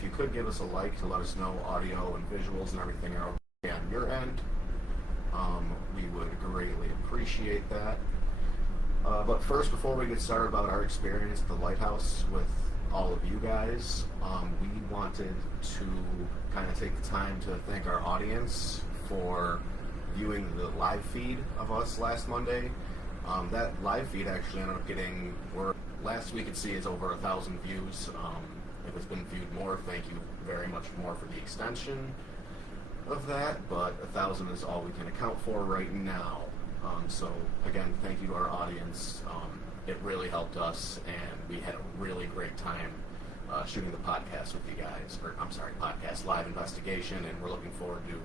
if you could give us a like to let us know audio and visuals and everything are okay on your end, we would greatly appreciate that. But first, before we get started about our experience at the lighthouse with all of you guys, we wanted to kind of take the time to thank our audience for viewing the live feed of us last Monday. That live feed actually ended up getting, last we could see is over 1,000 views. If it's been viewed more, thank you very much more for the extension of that, but 1,000 is all we can account for right now. So again, thank you to our audience. It really helped us, and we had a really great time shooting the podcast with you guys, podcast live investigation, and we're looking forward to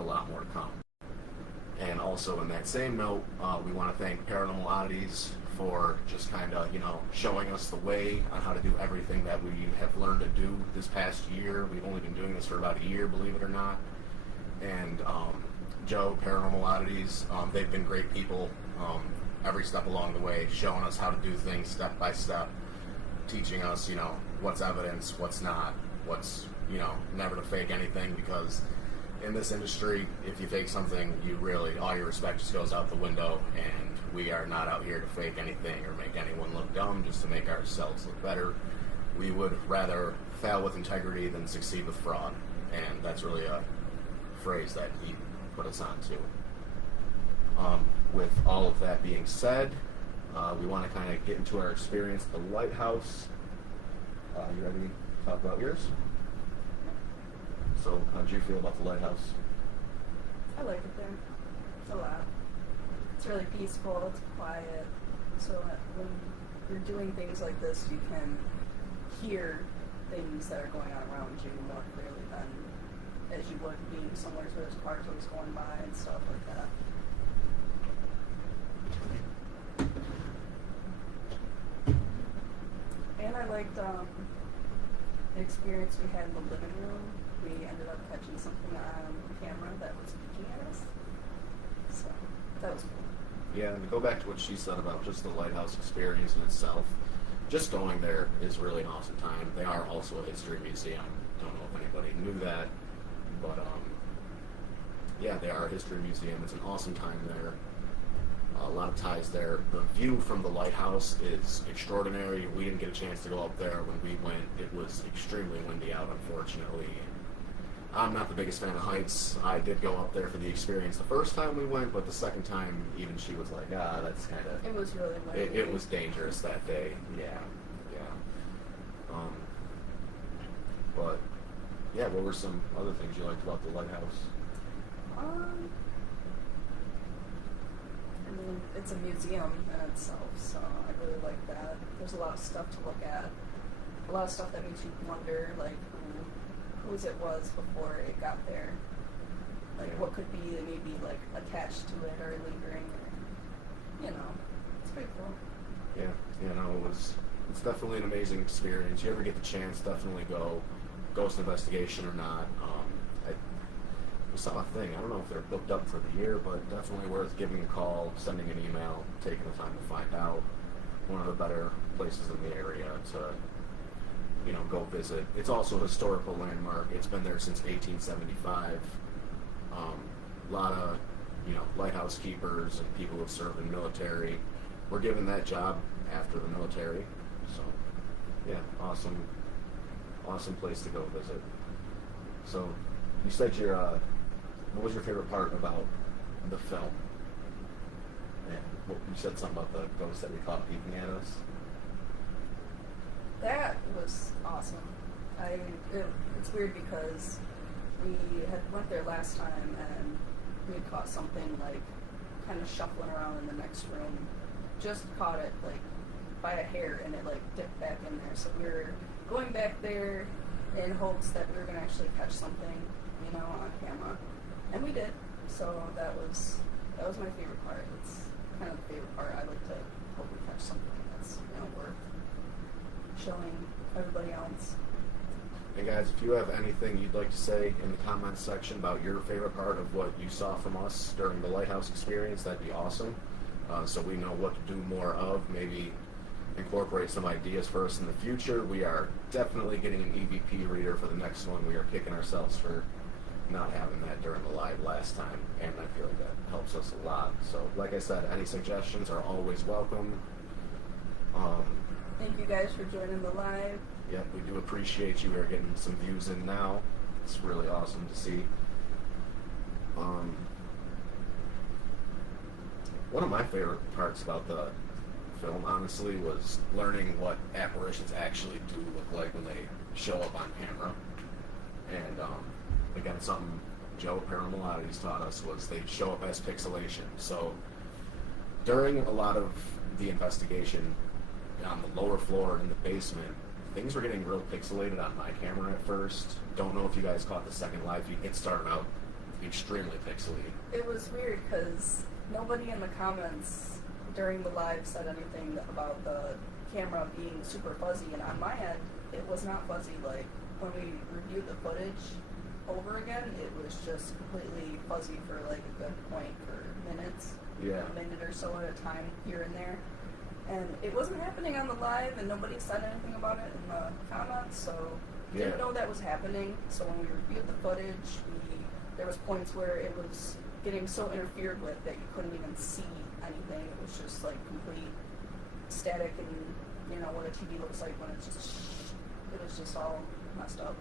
a lot more to come. And also in that same note, we want to thank Paranormal Oddities for just kind of, showing us the way on how to do everything that we have learned to do this past year. We've only been doing this for about a year, believe it or not. And Joe, Paranormal Oddities, they've been great people every step along the way, showing us how to do things step by step, teaching us, what's evidence, what's not, what's, never to fake anything, because in this industry, if you fake something, all your respect just goes out the window, and we are not out here to fake anything or make anyone look dumb just to make ourselves look better. We would rather fail with integrity than succeed with fraud, and that's really a phrase that he put us on to. With all of that being said, we want to kind of get into our experience at the lighthouse. You ready to talk about yours? So, how did you feel about the lighthouse? I like it there. It's a lot. It's really peaceful, it's quiet. So when you're doing things like this, you can hear things that are going on around you more clearly than as you would being somewhere where there's cars always going by and stuff like that. And I liked the experience we had in the living room. We ended up catching something on camera that was peeking at us. So that was cool. Yeah, and to go back to what she said about just the lighthouse experience in itself, just going there is really an awesome time. They are also a history museum. Don't know if anybody knew that, but yeah, they are a history museum. It's an awesome time there. A lot of ties there. The view from the lighthouse is extraordinary. We didn't get a chance to go up there when we went. It was extremely windy out, unfortunately. I'm not the biggest fan of heights. I did go up there for the experience the first time we went, but the second time, even she was like, that's kind of... It was really windy. It was dangerous that day. Yeah. But, yeah, what were some other things you liked about the lighthouse? I mean, it's a museum in itself, so I really like that. There's a lot of stuff to look at. A lot of stuff that makes you wonder, like, whose it was before it got there. Like, what could be maybe, like, attached to it or lingering, or, it's pretty cool. Yeah, it's definitely an amazing experience. You ever get the chance, definitely go. Ghost investigation or not. I saw a thing. I don't know if they're booked up for the year, but definitely worth giving a call, sending an email, taking the time to find out. One of the better places in the area to, go visit. It's also a historical landmark. It's been there since 1875. A lot of, lighthouse keepers and people who have served in the military were given that job after the military. So, yeah, awesome place to go visit. So, you said what was your favorite part about the film? And you said something about the ghost that we caught peeking at us. That was awesome. It's weird because we had went there last time and we had caught something like kind of shuffling around in the next room. Just caught it like by a hair and it like dipped back in there. So we were going back there in hopes that we were going to actually catch something, on camera. And we did. So that was my favorite part. It's kind of the favorite part. I like to hope we catch something that's, worth showing everybody else. And guys, if you have anything you'd like to say in the comments section about your favorite part of what you saw from us during the lighthouse experience, that'd be awesome. So we know what to do more of. Maybe incorporate some ideas for us in the future. We are definitely getting an EVP reader for the next one. We are kicking ourselves for not having that during the live last time, and I feel like that helps us a lot. So, like I said, any suggestions are always welcome. Thank you guys for joining the live. Yep, we do appreciate you. We're getting some views in now. It's really awesome to see. One of my favorite parts about the film, honestly, was learning what apparitions actually do look like when they show up on camera. And again, something Joe at Paranormal Oddities taught us was they show up as pixelation. So during a lot of the investigation on the lower floor in the basement, things were getting real pixelated on my camera at first. Don't know if you guys caught the second live feed. It started out extremely pixelated. It was weird because nobody in the comments during the live said anything about the camera being super fuzzy, and on my end, it was not fuzzy. Like, when we reviewed the footage over again, it was just completely fuzzy for like a good point for minutes. Yeah. A minute or so at a time here and there. And it wasn't happening on the live, and nobody said anything about it in the comments, so didn't know that was happening. So when we reviewed the footage, there was points where it was getting so interfered with that you couldn't even see anything. It was just like complete static, and you know what a TV looks like when it's just, it was just all messed up.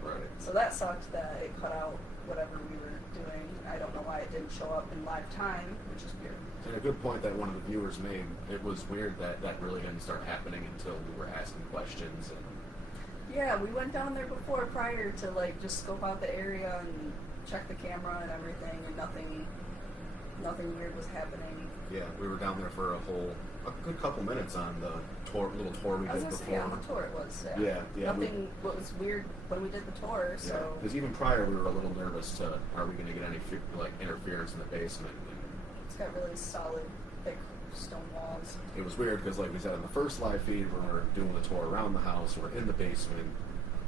Right. So that sucked that it cut out whatever we were doing. I don't know why it didn't show up in live time, which is weird. And a good point that one of the viewers made, it was weird that that really didn't start happening until we were asking questions. And yeah, we went down there prior to like just scope out the area and check the camera and everything, and nothing weird was happening. yeah, we were down there for a good couple minutes on the little tour we did before. Yeah, on the tour it was. Yeah. Nothing was weird when we did the tour, so. Yeah, because even prior we were a little nervous are we going to get any interference in the basement? And it's got really solid, thick stone walls. it was weird because, like we said in the first live feed, when we were doing the tour around the house, we're in the basement,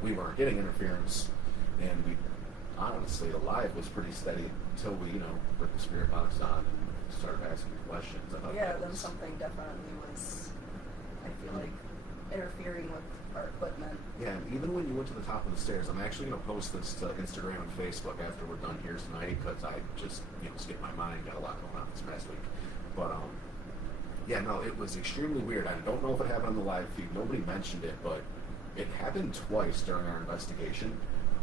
we weren't getting interference, and we honestly, the live was pretty steady until we, put the spirit box on and started asking questions. Then something definitely was, I feel like, interfering with our equipment. Yeah, and even when you went to the top of the stairs, I'm actually going to post this to Instagram and Facebook after we're done here tonight, because I just, skipped my mind, got a lot going on this past week. But, it was extremely weird. I don't know if it happened on the live feed. Nobody mentioned it, but it happened twice during our investigation,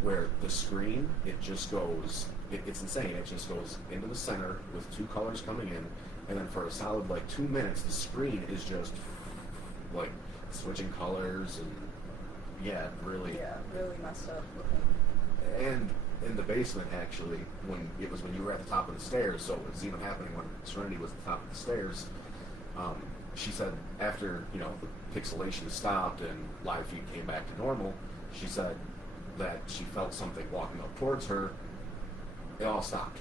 where the screen, it just goes, it's insane, it just goes into the center with two colors coming in, and then for a solid 2 minutes, the screen is just switching colors, and really messed up looking. And in the basement, actually, when you were at the top of the stairs, so it was even happening when Serenity was at the top of the stairs. She said after the pixelation stopped and live feed came back to normal, she said that she felt something walking up towards her. It all stopped.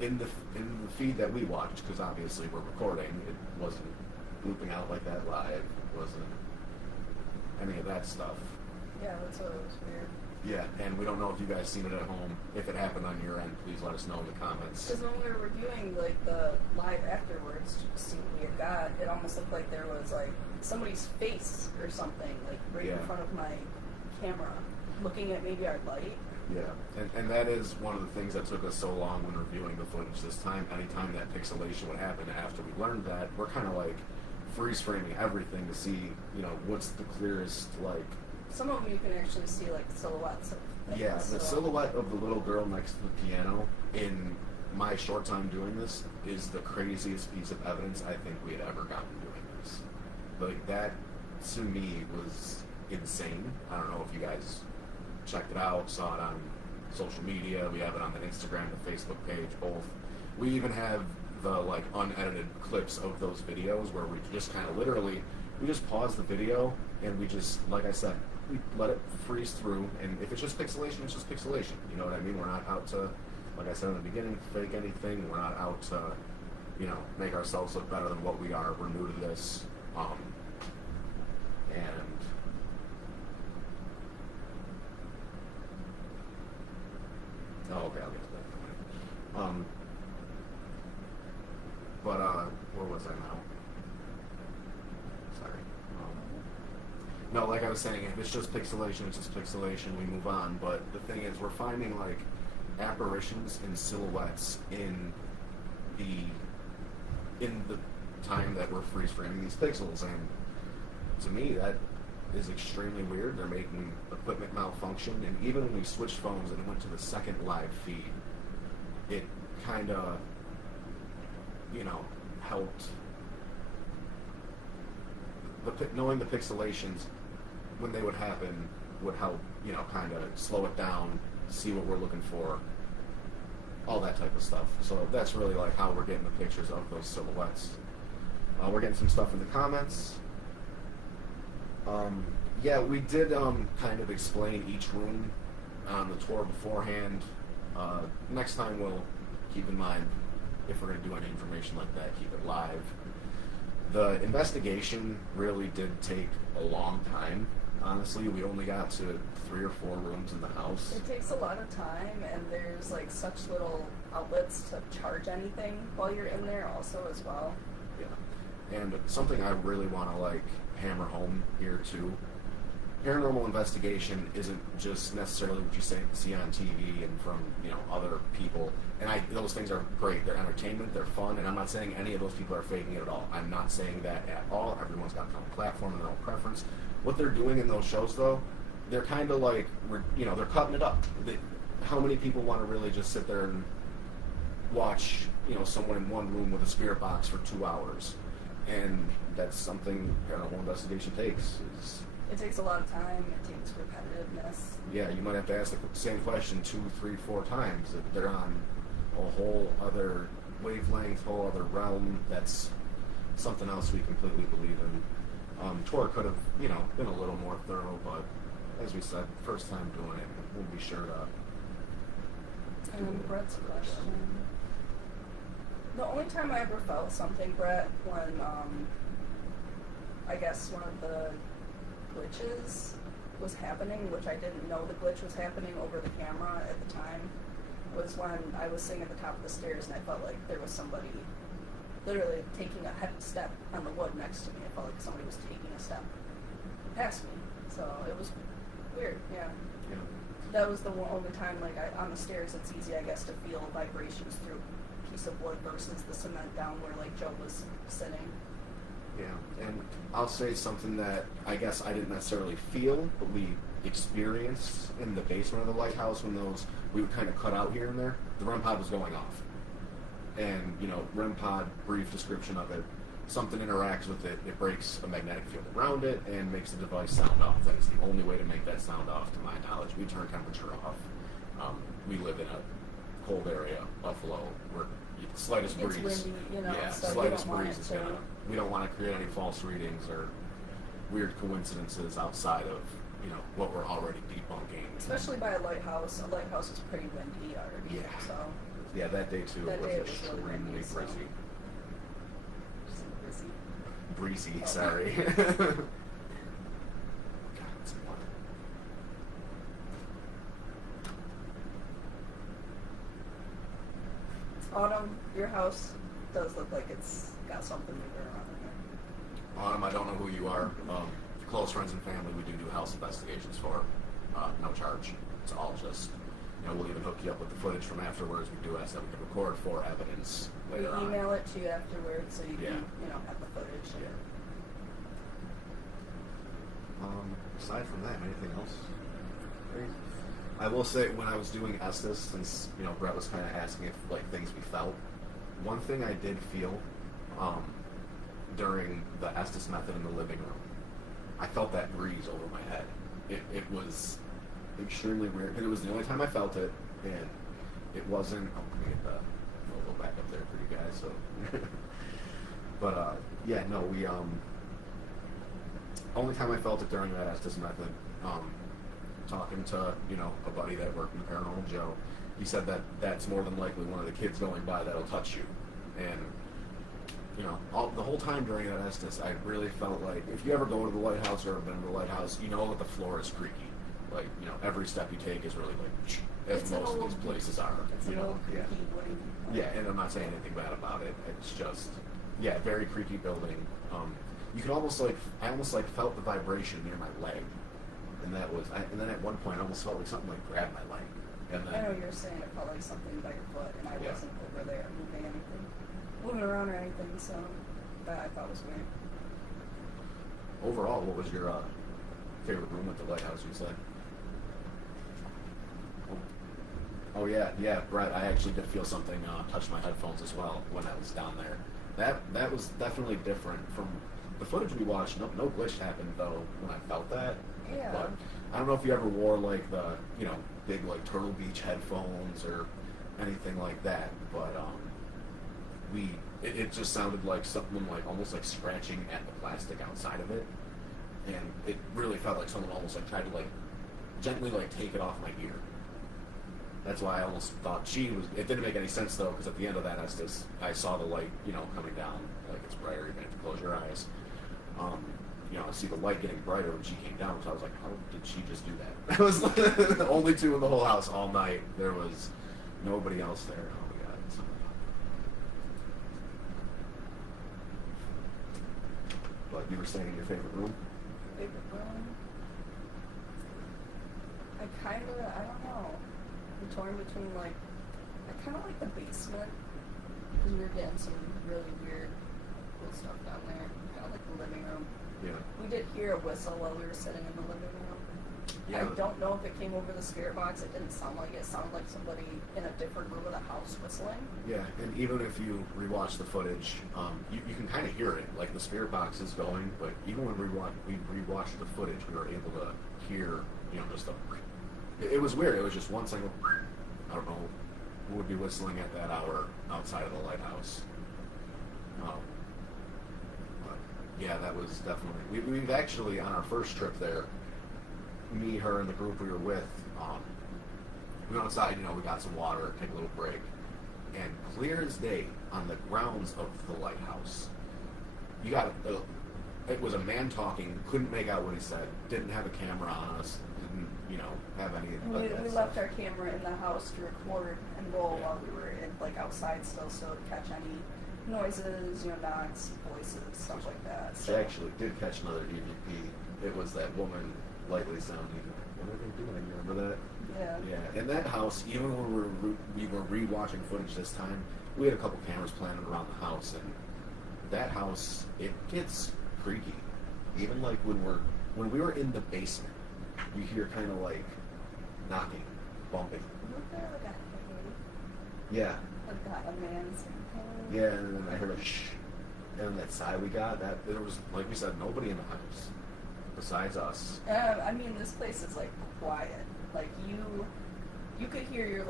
In the feed that we watched, because obviously we're recording, it wasn't looping out like that live. It wasn't any of that stuff. Yeah, that's what it was weird. Yeah, and we don't know if you guys seen it at home. If it happened on your end, please let us know in the comments. Because when we were reviewing the live afterwards to see what we had got, it almost looked like there was somebody's face or something in front of my camera, looking at maybe our light. Yeah, and that is one of the things that took us so long when reviewing the footage this time. Anytime that pixelation would happen after we learned that, we're kind of freeze framing everything to see, what's the clearest, Some of them you can actually see silhouettes of things. Yeah, the silhouette of the little girl next to the piano in my short time doing this is the craziest piece of evidence I think we had ever gotten doing this. That, to me, was insane. I don't know if you guys checked it out, saw it on social media. We have it on the Instagram, the Facebook page, both. We even have the unedited clips of those videos where we just kind of literally, we just pause the video and we just, like I said, we let it freeze through, and if it's just pixelation, it's just pixelation. You know what I mean? We're not out to, like I said in the beginning, fake anything. We're not out to, make ourselves look better than what we are. We're new to this. Okay, I'll get to that. Where was I now? Sorry. No, like I was saying, if it's just pixelation, it's just pixelation. We move on. But the thing is, we're finding like apparitions and silhouettes in the time that we're freeze framing these pixels, and to me, that is extremely weird. They're making equipment malfunction, and even when we switched phones and went to the second live feed, it kind of, helped. Knowing the pixelations when they would happen would help, kind of slow it down, see what we're looking for, all that type of stuff. So that's really like how we're getting the pictures of those silhouettes. We're getting some stuff in the comments. Yeah, we did kind of explain each room on the tour beforehand. Next time we'll keep in mind, if we're going to do any information like that, keep it live. The investigation really did take a long time. Honestly, we only got to 3 or 4 rooms in the house. It takes a lot of time, and there's like such little outlets to charge anything while you're in there also as well. Yeah. And something I really want to like hammer home here too. Paranormal investigation isn't just necessarily what you see on TV and from other people. And those things are great. They're entertainment. They're fun. And I'm not saying any of those people are faking it at all. I'm not saying that at all. Everyone's got their own platform and their own preference. What they're doing in those shows, though, they're kind of like they're cutting it up. How many people want to really just sit there and watch someone in one room with a spirit box for 2 hours? And that's something paranormal investigation takes. It takes a lot of time. It takes repetitiveness. Yeah, you might have to ask the same question 2, 3, 4 times. If they're on a whole other wavelength, whole other realm, that's something else we completely believe in. Tour could have, been a little more thorough, but as we said, first time doing it, we'll be sure to. And Brett's question. The only time I ever felt something, Brett, when I guess one of the glitches was happening, which I didn't know the glitch was happening over the camera at the time, was when I was sitting at the top of the stairs and I felt like there was somebody literally taking a heavy step on the wood next to me. I felt like somebody was taking a step past me. So it was weird, yeah. That was the only time, like, on the stairs, it's easy, I guess, to feel vibrations through a piece of wood versus the cement down where, like, Joe was sitting. Yeah, and I'll say something that I guess I didn't necessarily feel, but we experienced in the basement of the lighthouse when we would kind of cut out here and there. The REM pod was going off. And, REM pod, brief description of it, something interacts with it, it breaks a magnetic field around it and makes the device sound off. That is the only way to make that sound off, to my knowledge. We turn temperature off. We live in a cold area, Buffalo, where the slightest breeze. It's windy, yeah, so slightest breeze is gonna. We don't want to create any false readings or weird coincidences outside of what we're already debunking. Especially by a lighthouse. A lighthouse is pretty windy already. Yeah. So. Yeah, that day too was extremely really windy, breezy. So. Breezy, Oh. sorry. God, it's water. Autumn, your house does look like it's got something moving around in there. Autumn, I don't know who you are. Close friends and family, we do house investigations for. No charge. It's all just, we'll even hook you up with the footage from afterwards. We do ask that we can record for evidence We later on. email it to you afterwards so you can, Yeah. have the footage. Yeah. Aside from that, anything else? I will say, when I was doing Estes, since Brett was kind of asking if things we felt, one thing I did feel during the Estes method in the living room, I felt that breeze over my head. It was extremely weird, and it was the only time I felt it, and it wasn't. Oh, let me get the logo back up there for you guys. So, but yeah, no, we only time I felt it during that Estes method. Talking to a buddy that worked in Paranormal, Joe, he said that that's more than likely one of the kids going by that'll touch you, and the whole time during that Estes, I really felt like if you ever go to the lighthouse or have been to the lighthouse, you know that the floor is creaky. Like every step you take is really like as most of these places are. It's an old creaky wooden. Yeah, and I'm not saying anything bad about it. It's just very creaky building. you could almost like, I almost like felt the vibration near my leg, and that was, and then at one point I almost felt like something like grabbed my leg, and then I know you're saying it felt like something by your foot, and I Yeah. wasn't over there moving around or anything, so that I thought was weird. overall, what was your favorite room at the lighthouse? You said. Oh yeah, yeah, Brett. I actually did feel something touch my headphones as well when I was down there. That was definitely different from the footage we watched. No glitch happened though when I felt that. Yeah. But I don't know if you ever wore like the big like Turtle Beach headphones or anything like that. But it just sounded like something like almost like scratching at the plastic outside of it, and it really felt like someone almost like tried to like gently like take it off my ear. That's why I almost thought she was. It didn't make any sense though, because at the end of that, I saw the light, coming down. Like it's brighter. Even if you close your eyes, I see the light getting brighter when she came down. So I was like, how did she just do that? That was the only two in the whole house all night. There was nobody else there. Oh my god. So. But you were saying your favorite room? Favorite room? I don't know. I'm torn between I kind of like the basement, because we were getting some really weird, cool stuff down there. Kind of like the living room. Yeah. We did hear a whistle while we were sitting in the living room. Yeah. I don't know if it came over the spirit box. It didn't sound like it. It sounded like somebody in a different room of the house whistling. Yeah, and even if you rewatch the footage, you can kind of hear it. Like the spirit box is going, but even when we rewatched the footage, we were able to hear, just the. It was weird. It was just one single. I don't know who would be whistling at that hour outside of the lighthouse. But yeah, that was definitely. We've actually on our first trip there, me, her, and the group we were with. We went outside. We got some water, take a little break, and clear as day on the grounds of the lighthouse, you got. It was a man talking. Couldn't make out what he said. Didn't have a camera on us. Didn't have any. We left our camera in the house to record and roll while we were outside still, so to catch any noises, knocks, voices, stuff like that. She actually did catch another EVP. It was that woman lightly sounding. What are they doing? You remember that? Yeah. Yeah. In that house, even when we were rewatching footage this time, we had a couple cameras planted around the house, and that house, it gets creaky. Even when we were in the basement, you hear kind of like knocking, bumping. Wasn't there like a hey? Yeah. Like a man saying hey? Yeah, and then I heard a shh. And on that side we got, that there was, like we said, nobody in the house besides us. This place is quiet. You could hear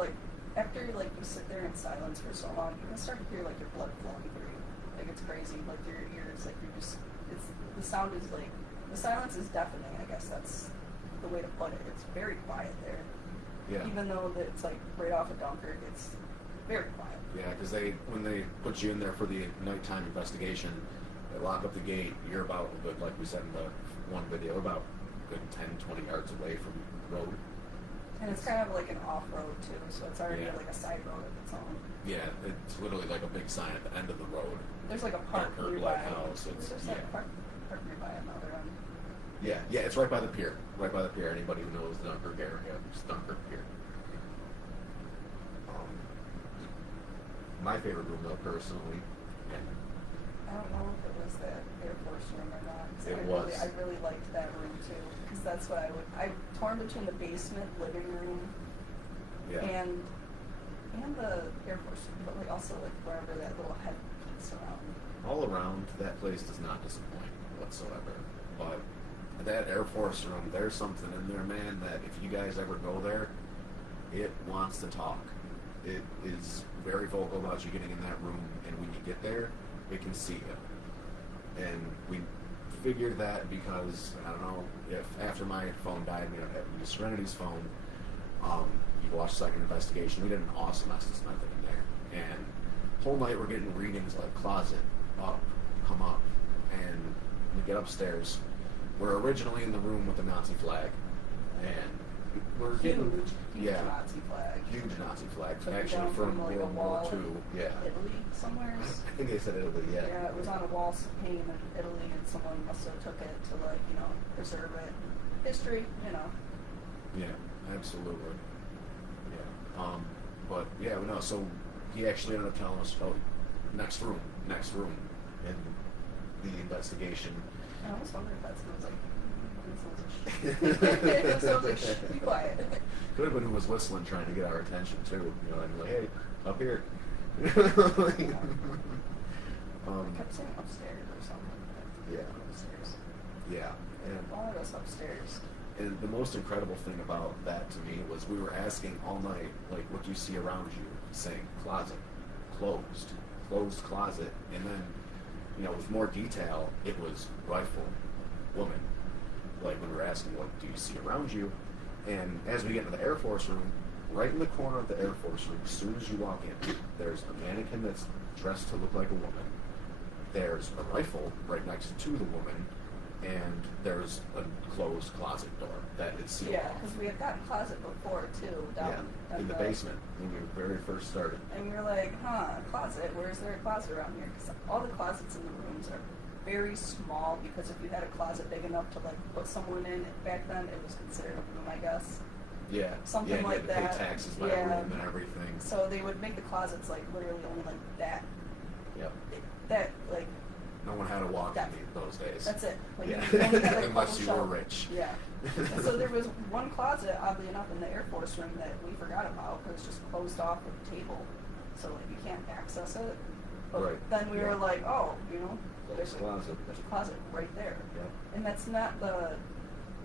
after you sit there in silence for so long, you can start to hear your blood flowing through you. It's crazy. Your ears, you're just, the sound is the silence is deafening. I guess that's the way to put it. It's very quiet there. Yeah. Even though it's right off of Dunkirk, it's very quiet. Yeah, because when they put you in there for the nighttime investigation, they lock up the gate. You're about, like we said in the one video, about a good 10, 20 yards away from the road. And it's kind of like an off-road too, so it's already Yeah. a side road of its own. Yeah, it's literally like a big sign at the end of the road. There's a park Dunkirk nearby. Lighthouse. There's Yeah. a park nearby on the other end. Yeah, it's right by the pier. Right by the pier. Anybody who knows the Dunkirk area, it's Dunkirk Pier. My favorite room, though, personally, I don't know if it was that Air Force room or not. 'Cause It was. I really liked that room too, because that's what I'm torn between the basement, living room, yeah. and the Air Force room, but also wherever that little headpiece around. All around, that place does not disappoint whatsoever. But that Air Force room, there's something in there, man, that if you guys ever go there, it wants to talk. It is very vocal about you getting in that room, and when you get there, it can see you. And we figured that because, I don't know, if after my phone died, we used Serenity's phone, you watch Second Investigation, we did an awesome Estes method in there. And whole night we're getting readings like closet, up, come up, and we get upstairs. We're originally in the room with the Nazi flag, and we're huge, getting huge Nazi flag. huge Nazi flag, Took it actually down from like a World War wall II. in Yeah, Italy somewhere. I think they said Italy. Yeah. Yeah, it was on a wall painting in Italy, and someone must have took it to preserve it. History, Yeah, absolutely. Yeah. But yeah, no. So he actually ended up telling us, oh, next room, in the investigation. I almost wonder if that sounds like it sounds like shh, be quiet. Could have been who was whistling, trying to get our attention too. I'd be like, hey, up here. I kept saying upstairs or something. Yeah. Upstairs. Yeah. And All of us upstairs. And the most incredible thing about that to me was we were asking all night, like, what do you see around you? Saying closet, closed closet, and then, with more detail, it was rifle, woman. Like when we were asking, what do you see around you? And as we get into the Air Force room, right in the corner of the Air Force room, as soon as you walk in, there's a mannequin that's dressed to look like a woman. There's a rifle right next to the woman. And there's a closed closet door that is sealed Yeah, off. because we had gotten closet before too, down in the basement when we very first started. And we were like, closet, where is there a closet around here? Because all the closets in the rooms are very small, because if you had a closet big enough to put someone in back then, it was considered a room, I guess. Yeah. Something you like had to that. pay taxes by Yeah. room and everything. So they would make the closets literally only that. Yep. That No one had to walk in those days. That's it. Yeah. You only had, Unless you were shelf. rich. Yeah. And so there was one closet, oddly enough, in the Air Force room that we forgot about, because it's just closed off with a table, so you can't access it. But Right. then we were like, there's There's a closet. There's a closet right there. Yep. And that's not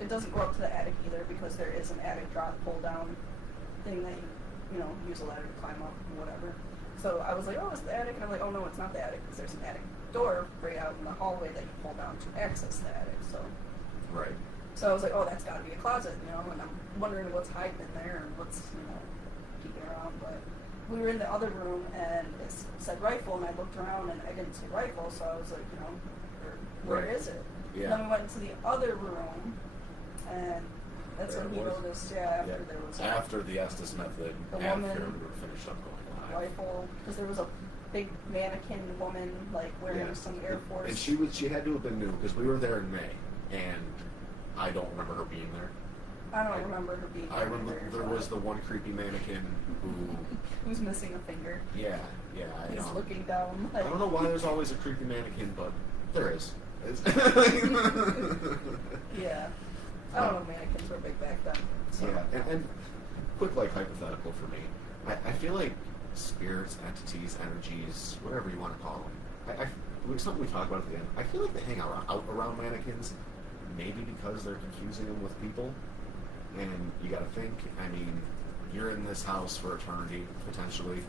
it doesn't go up to the attic either, because there is an attic drop pull down thing that you use a ladder to climb up or whatever. So I was like, oh, it's the attic, and I'm like, oh no, it's not the attic, because there's an attic door right out in the hallway that you pull down to access the attic. Right. So I was like, oh, that's got to be a closet, and I'm wondering what's hiding in there and what's peeking around. But we were in the other room, and it said rifle, and I looked around and I didn't see rifle, so I was like, where Right. is it? Yeah. And then we went into the other room, and that's There when he it was. noticed, there was after the Estes method, The after woman- we were finished up going live. rifle, because there was a big mannequin woman wearing some Air Force. And she had to have been new, because we were there in May, and I don't remember her being there. I don't remember her being. I remember there was the one creepy mannequin who's missing a finger. yeah, I He's know. looking down. I don't know why there's always a creepy mannequin, but there is. Yeah. I don't know, mannequins were big back then. So. Yeah, and quick hypothetical for me. I feel like spirits, entities, energies, whatever you want to call them. Something we talked about at the end. I feel like they hang out around mannequins, maybe because they're confusing them with people. And you got to think. I mean, you're in this house for eternity potentially.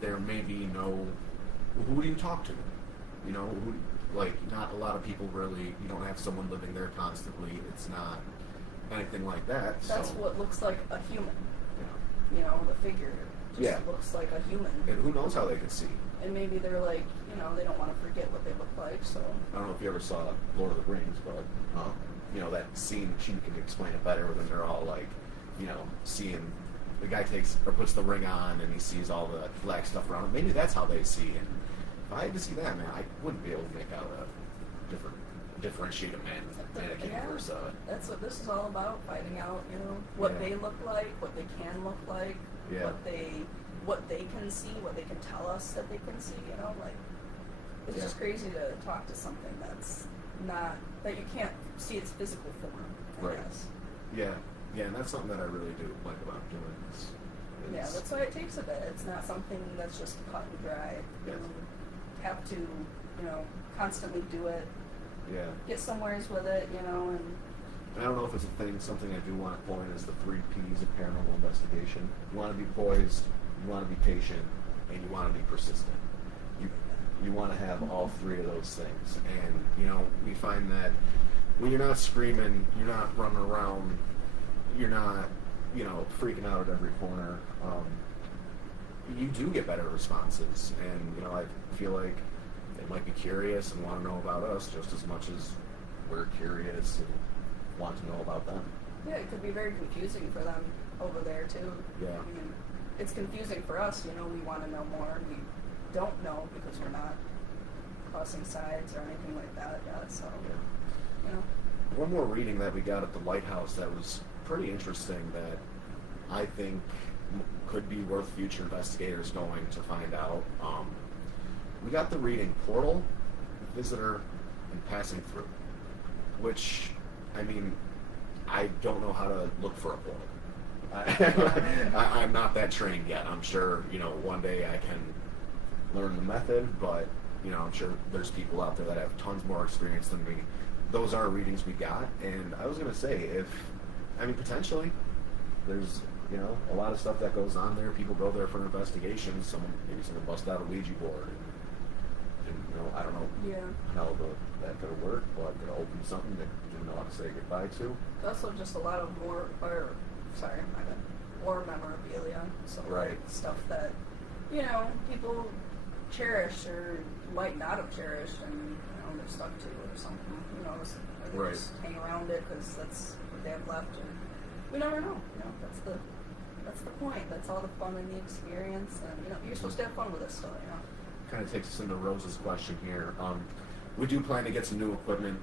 There may be no. Who do you talk to? Not a lot of people really. You don't have someone living there constantly. It's not anything like that. That's what looks like a human. Yeah. The figure just looks like a human. And who knows how they could see? And maybe they're they don't want to forget what they look like, so. I don't know if you ever saw Lord of the Rings, but that scene, she can explain it better when they're all seeing the guy puts the ring on and he sees all the black stuff around him. Maybe that's how they see. And if I had to see that, man, I wouldn't be able to make out a differentiate a mannequin versus That's what this is all about, finding out, what they look like, what they can look like, what they can see, what they can tell us that they can see, it's just crazy to talk to something that's not, that you can't see its physical form, I guess. Yeah, and that's something that I really do like about doing this. Yeah, that's why it takes a bit. It's not something that's just cut and dry. Yes. You have to, constantly do it. Yeah. Get somewheres with it, and I don't know if it's a thing, something I do want to point is the 3 Ps of paranormal investigation. You want to be poised, you want to be patient, and you want to be persistent. You want to have all 3 of those things. And, we find that when you're not screaming, you're not running around, you're not, freaking out at every corner, you do get better responses. And, I feel like they might be curious and want to know about us just as much as we're curious. And want to know about them. Yeah, it could be very confusing for them over there too. Yeah. I mean, it's confusing for us, you know, we want to know more. We don't know because we're not crossing sides or anything like that yet, so, you know. One more reading that we got at the lighthouse that was pretty interesting that I think could be worth future investigators going to find out. We got the reading Portal, Visitor, and Passing Through, which, I mean, I don't know how to look for a portal. I'm not that trained yet. I'm sure, you know, one day I can learn the method, but, you know, I'm sure there's people out there that have tons more experience than me. Those are readings we got, and I was going to say, potentially, there's, you know, a lot of stuff that goes on there. People go there for an investigation. Maybe someone bust out a Ouija board. And you know, I don't know how that could have worked, but it opened something that you didn't know how to say goodbye to. Also, just a lot of war memorabilia. So Right. stuff that, you know, people cherish or might not have cherished, and you know they're stuck to or something. You know, or they Right. just hang around it because that's what they have left. And we never know. You know, that's the point. That's all the fun in the experience, and you know, you're supposed to have fun with this stuff. You know. Kind of takes us into Rose's question here. We do plan to get some new equipment.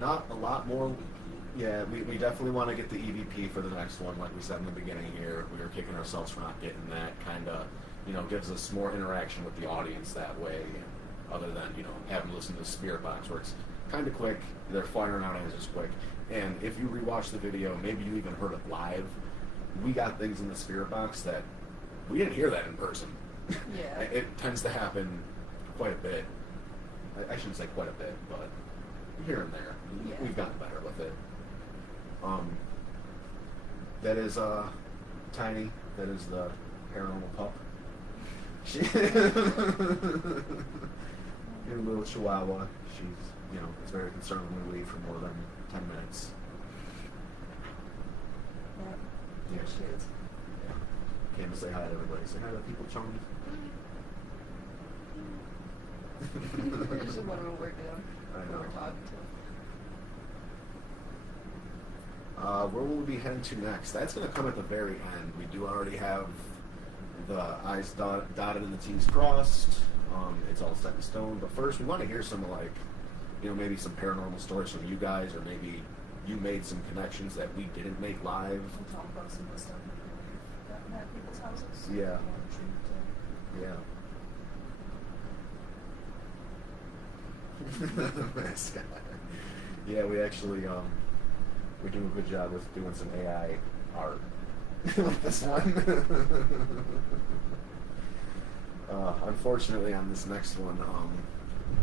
Not a lot more. Yeah, we definitely want to get the EVP for the next one, like we said in the beginning here. We were kicking ourselves for not getting that. Kind of, you know, gives us more interaction with the audience that way, other than, you know, having to listen to the Spirit Box, where it's kind of quick. They're firing out answers quick. And if you rewatch the video, maybe you even heard it live. We got things in the Spirit Box that we didn't hear that in person. Yeah. It tends to happen quite a bit. I shouldn't say quite a bit, but here and there. Yeah. We've gotten better with it. That is Tiny. That is the paranormal pup. Your little chihuahua. She's, you know, is very concerned when we leave for more than 10 minutes. Yeah, she is. Yeah. Came to say hi to everybody. Say hi to people, Chong. I just wondering what we're doing. I know. Who we're talking to. Where will we be heading to next? That's going to come at the very end. We do already have the I's dotted and the T's crossed. It's all set in stone. But first, we want to hear some, like, you know, maybe some paranormal stories from you guys, or maybe you made some connections that we didn't make live. We'll talk about some of the stuff we've gotten at people's houses. Yeah. Yeah. Yeah, we actually we do a good job with doing some AI art with this one. Unfortunately, on this next one,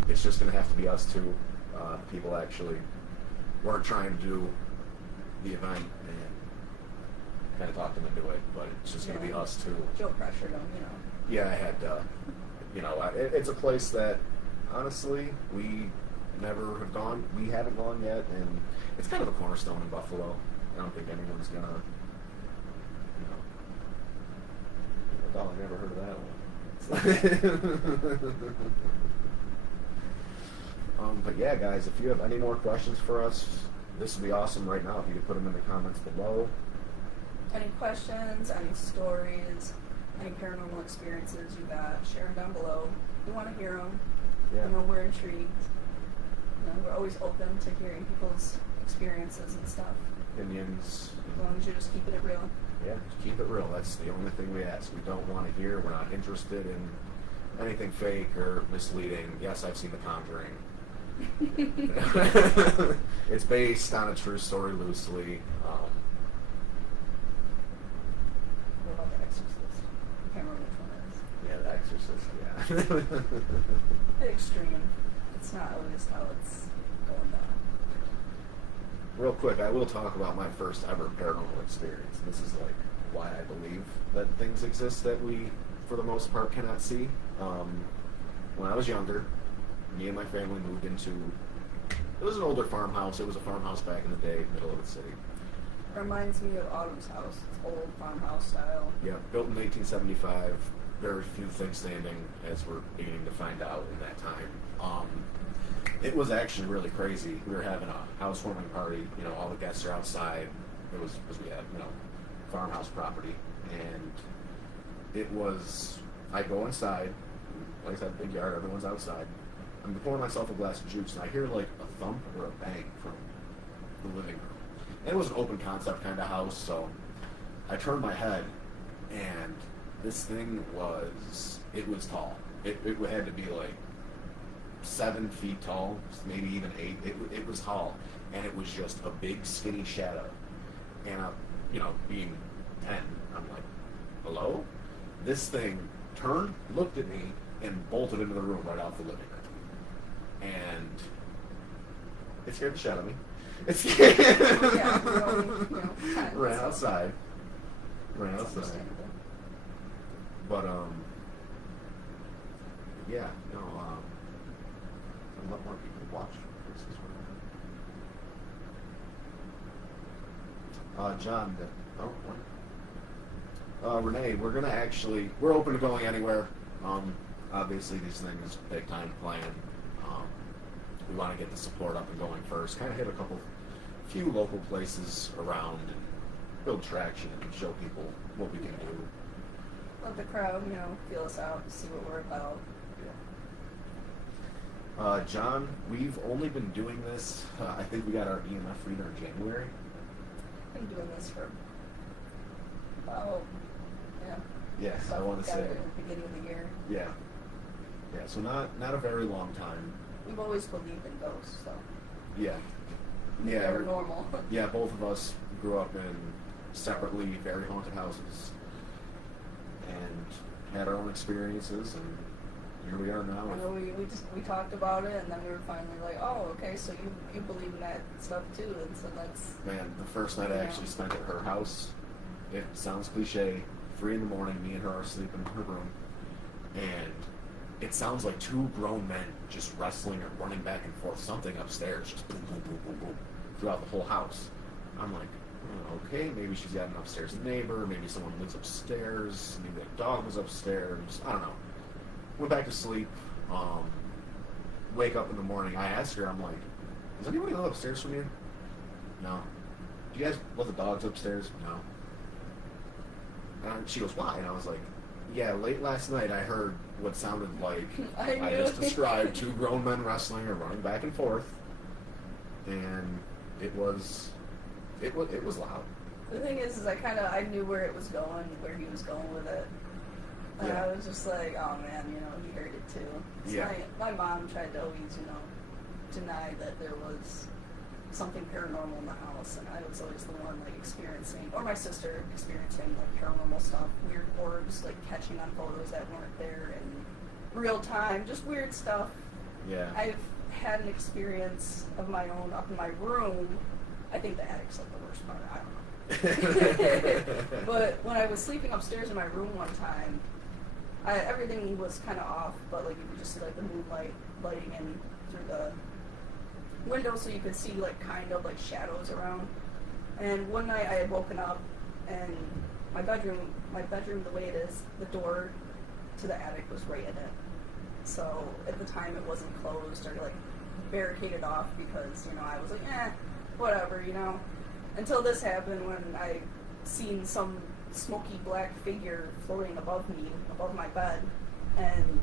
it's just going to have to be us two. People actually weren't trying to do the event and kind of talked them into it, but it's just going to be us two. Joe pressured them, you know. Yeah, I had, you know, it's a place that, honestly, we never have gone. We haven't gone yet, and it's kind of a cornerstone in Buffalo. I don't think anyone's going to, you know, oh, I never heard of that one. But yeah, guys, if you have any more questions for us, this would be awesome right now if you could put them in the comments below. Any questions, any stories, any paranormal experiences you got, share them down below. We want to hear them. Yeah. You know, we're intrigued. You know, we're always open to hearing people's experiences and stuff. Opinions. As long as you're just keeping it real. Yeah, just keep it real. That's the only thing we ask. We don't want to hear. We're not interested in anything fake or misleading. Yes, I've seen The Conjuring. It's based on a true story loosely. What about The Exorcist? I can't remember which one it is. Yeah, The Exorcist, yeah. The extreme. It's not always how it's going down. Real quick, I will talk about my first ever paranormal experience. This is like why I believe that things exist that we, for the most part, cannot see. When I was younger, me and my family moved into, it was an older farmhouse. It was a farmhouse back in the day, middle of the city. Reminds me of Autumn's house. It's old farmhouse style. Yeah, built in 1875. Very few things standing, as we're beginning to find out in that time. It was actually really crazy. We were having a housewarming party. You know, all the guests are outside. It was because we had, you know, farmhouse property, and it was. I go inside. Like I said, big yard. Everyone's outside. I'm pouring myself a glass of juice, and I hear like a thump or a bang from the living room. And it was an open concept kind of house, so I turned my head, and this thing was. It was tall. It had to be like 7 feet tall, maybe even 8. It was tall, and it was just a big skinny shadow. And you know, being 10, I'm like, hello? This thing turned, looked at me, and bolted into the room right out the living room. And it scared the shit out of me. It scared ran outside. But yeah, no, a lot more people watch this as well. John, Renee, we're open to going anywhere. Obviously these things, big time plan. We want to get the support up and going first. Kind of hit few local places around and build traction and show people what we can do. Let the crowd, you know, feel us out, see what we're about. Yeah. John, we've only been doing this. I think we got our EMF reader in January. I've been doing this for about, yeah, I want to say at the beginning of the year. Yeah. So not a very long time. We've always believed in ghosts, so. Yeah. They're normal. Yeah, both of us grew up in separately very haunted houses and had our own experiences, and here we are now. I know we talked about it, and then we were finally like, oh, okay, so you believe in that stuff too, and so that's. Man, the first night I actually spent at her house, it sounds cliche, 3 in the morning, me and her are sleeping in her room, and it sounds like 2 grown men just wrestling or running back and forth, something upstairs, just boom, boom, boom, boom, boom, throughout the whole house. I'm like, okay, maybe she's got an upstairs neighbor, maybe someone lives upstairs, maybe a dog was upstairs, I don't know. Went back to sleep, wake up in the morning, I asked her, I'm like, does anybody live upstairs from you? No. Do you guys let the dogs upstairs? No. And she goes, why? And I was like, yeah, late last night I heard what sounded like I just described 2 grown men wrestling or running back and forth, and it was loud. The thing is I knew where it was going, where he was going with it. And Yeah. I was just like, oh man, you know, he heard it too. So Yeah. my mom tried to always, you know, deny that there was something paranormal in the house, and I was always the one like experiencing, or my sister experiencing like paranormal stuff, weird orbs like catching on photos that weren't there in real time, just weird stuff. Yeah. I've had an experience of my own up in my room. I think the attic's like the worst part. I don't know. But when I was sleeping upstairs in my room one time, everything was kind of off, but like you could just see like the moonlight lighting in through the window, so you could see like kind of like shadows around. And one night I had woken up, and my bedroom the way it is, the door to the attic was right in it. So at the time it wasn't closed or like barricaded off, because, you know, I was like, whatever, you know. Until this happened, when I seen some smoky black figure floating above me, above my bed, and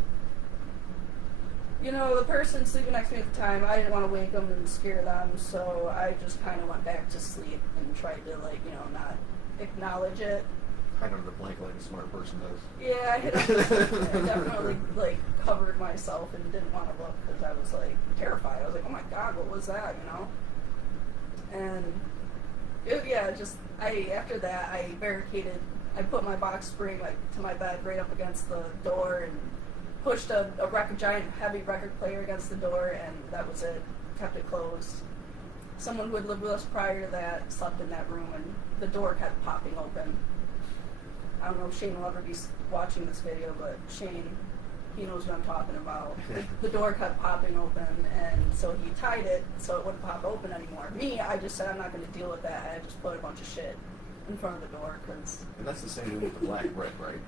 you know, the person sleeping next to me at the time, I didn't want to wake them and scare them, so I just kind of went back to sleep and tried to, like, you know, not acknowledge it. Hide under the blanket like a smart person does. Yeah, I definitely, like, covered myself and didn't want to look, because I was, like, terrified. I was like, oh my god, what was that, you know? And, after that, I barricaded, I put my box spring, like, to my bed right up against the door, and pushed a giant heavy record player against the door, and that was it. Kept it closed. Someone who had lived with us prior to that slept in that room, and the door kept popping open. I don't know if Shane will ever be watching this video, but Shane, he knows what I'm talking about. The door kept popping open, and so he tied it so it wouldn't pop open anymore. Me, I just said I'm not going to deal with that. I just put a bunch of shit in front of the door, because... And that's the same thing with the black brick, right?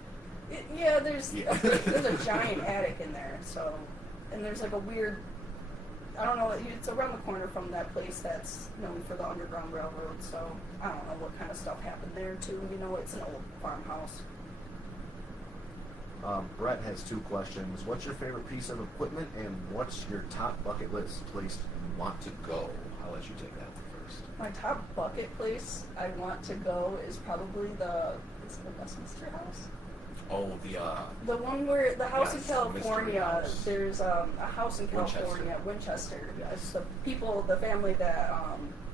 There's a giant attic in there, so, and there's like a weird I don't know. It's around the corner from that place that's known for the Underground Railroad. So I don't know what kind of stuff happened there too. You know, it's an old farmhouse. Brett has 2 questions. What's your favorite piece of equipment, and what's your top bucket list place you want to go? I'll let you take that one first. My top bucket place I want to go is probably the Westminster House. Oh, The one where the house in Yes, California. Mystery House. There's a house in California, Winchester. It's the people, the family that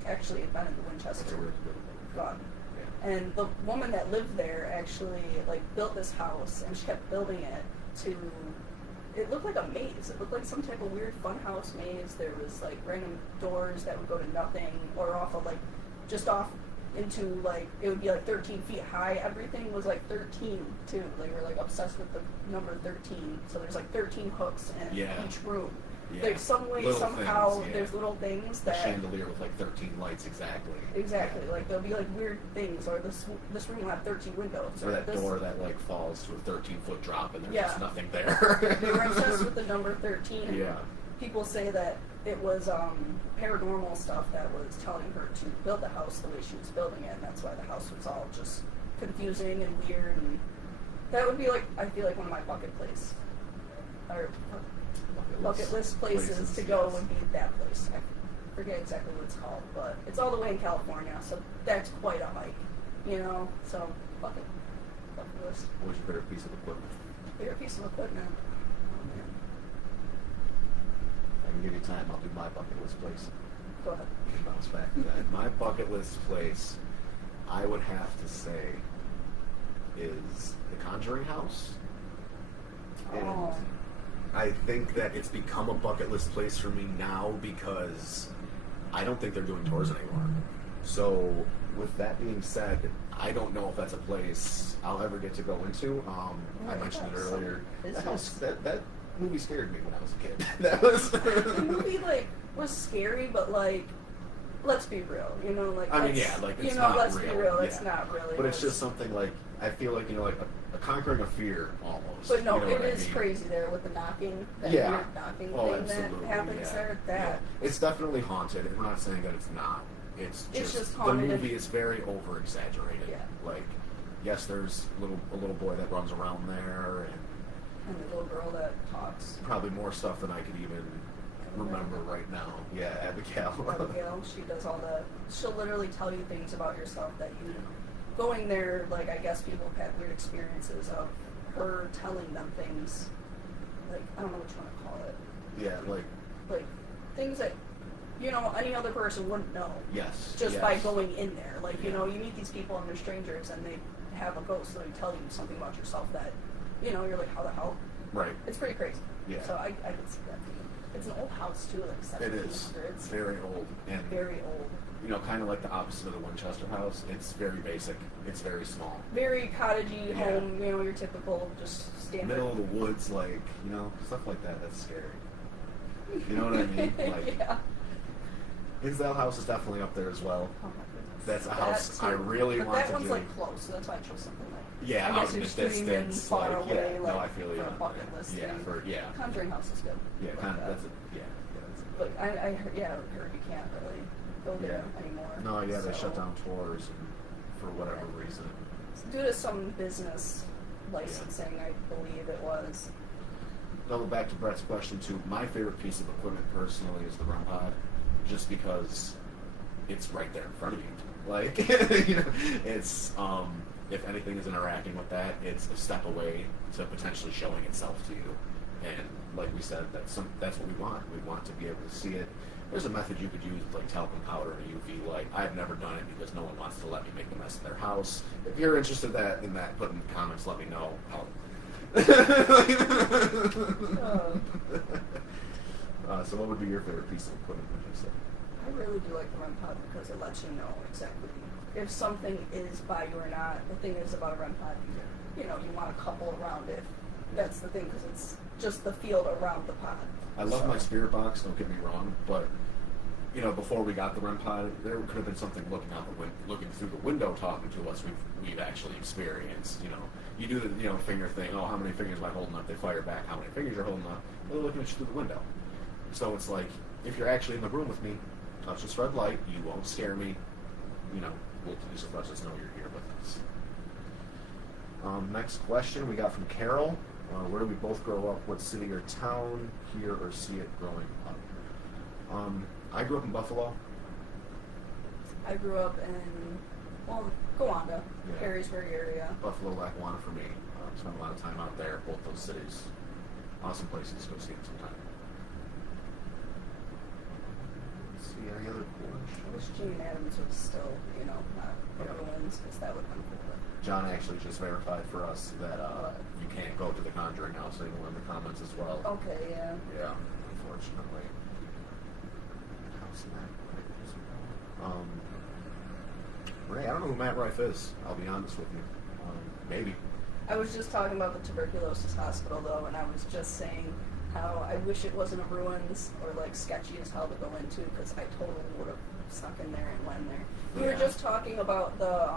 actually invented the That's Winchester a really good one. gun. And the woman that lived there actually like built this house, and she kept building it to. It looked like a maze. It looked like some type of weird funhouse maze. There was like random doors that would go to nothing, or off of like, just off into like, it would be like 13 feet high. Everything was like 13 too. They were like obsessed with the number 13. So there's like 13 hooks in each room. Yeah. There's some way, Little somehow, things, yeah. there's little things A that. chandelier with like 13 lights, exactly. Exactly, Yeah. like there'll be like weird things, or this room will have 13 windows. Or that this, door that like falls to a 13-foot drop, and there's Yeah. just nothing there. They were obsessed with the number 13. And Yeah. people say that it was paranormal stuff that was telling her to build the house the way she was building it, and that's why the house was all just confusing and weird. And that would be like, I feel like one of my bucket place, or bucket list places to go would be that place. I forget exactly what it's called, but it's all the way in California, so that's quite a hike, you know. So bucket list. What's your favorite piece of equipment? Favorite piece of equipment. Oh man. I can give you time. I'll do my bucket list place. Go ahead. We can bounce back to that. My bucket list place, I would have to say, is the Conjuring House. And Oh. I think that it's become a bucket list place for me now because I don't think they're doing tours anymore. So, with that being said, I don't know if that's a place I'll ever get to go into. I mentioned it earlier. That movie scared me when I was a kid. That was The movie was scary, but let's be real, you know, I mean, yeah, like, it's you know, not let's real. be real, Yeah. it's not really. But it's just something like, I feel like, you know, like a conquering of fear almost. But no, you know it what I is mean? crazy there with the knocking, that Yeah. weird knocking Oh, thing that absolutely, happens yeah. there. Yeah. It's definitely haunted, and we're not saying that it's not. It's just the haunted. movie is very over exaggerated. Yeah. Like, yes, there's a little boy that runs around there, and And the little girl that talks. probably more stuff than I could even remember right now. Yeah, Abigail. Abigail, she does she'll literally tell you things about yourself that you, going there, like, I guess people have had weird experiences of her telling them things, like, I don't know what you want to call it. Yeah, Like, things that, you know, any other person wouldn't know. yes. Just yes. by going in there. Like, you Yeah. know, you meet these people and they're strangers and they have a ghost, so they tell you something about yourself that, you know, you're like, how the hell? Right. It's pretty crazy. Yeah. So I can see that. It's an old house too, like It is 1700s. very old, and Very old. you know, kind of like the opposite of the Winchester house. It's very basic. It's very small. Very cottagey Yeah. home, you know, your typical just standard. Middle of the woods, like, you know, stuff like that. That's scary. You know what I mean? Like, yeah. Hinsdale House is definitely up there as well. Oh my goodness. That's a That house I too. really but want that to one's do. like close, so that's why I chose something like. Yeah, I out guess in you're the shooting in distance, far like, away, yeah, like, no, I feel you for a on bucket that. list. Yeah, thing. for yeah, Conjuring House is good. yeah, Like kind of. that. That's it. Yeah, that's it. But I heard, I heard you can't really go there anymore. No, yeah, they so. shut down tours for whatever reason. Due to some business licensing, I believe it was. Now, back to Brett's question too. My favorite piece of equipment personally is the REM pod, just because it's right there in front of you. Like, you know, it's if anything is interacting with that, it's a step away to potentially showing itself to you. And like we said, that's what we want. We want to be able to see it. There's a method you could use with like talcum powder and a UV light. I've never done it because no one wants to let me make a mess of their house. If you're interested in that, put in the comments. Let me know. So what would be your favorite piece of equipment, would you say? I really do like the REM pod because it lets you know exactly if something is by you or not. The thing is about a REM pod, you know, you want a couple around it. That's the thing, because it's just the field around the pod. I love my spirit box, don't get me wrong, but you know, before we got the REM pod, there could have been something looking through the window talking to us we've actually experienced. You know, you do the finger thing. Oh, how many fingers am I holding up? They fire back. How many fingers you're holding up? They're looking at you through the window. So it's like if you're actually in the room with me, touch this red light. You won't scare me. You know, we'll please let us know you're here with us. Next question we got from Carol. Where do we both grow up? What city or town? Hear or see it growing up? I grew up in Buffalo. I grew up in, Gowanda, Yeah. Perrysburg area. Buffalo, Lackawanna for me. Spent a lot of time out there, both those cities. Awesome places to go see them sometime. Let's see, any other I questions? wish Gene Adams was still, not Yeah. ruins, because that would have been cool. John actually just verified for us that you can't go to the Conjuring House anymore in the comments as well. Okay, yeah. Yeah, unfortunately. How's that? Ray, I don't know who Matt Rife is. I'll be honest with you. Maybe. I was just talking about the tuberculosis hospital, though, and I was just saying how I wish it wasn't a ruins or, sketchy as hell to go into, because I totally would have stuck in there and went in there. We were Yeah. just talking about the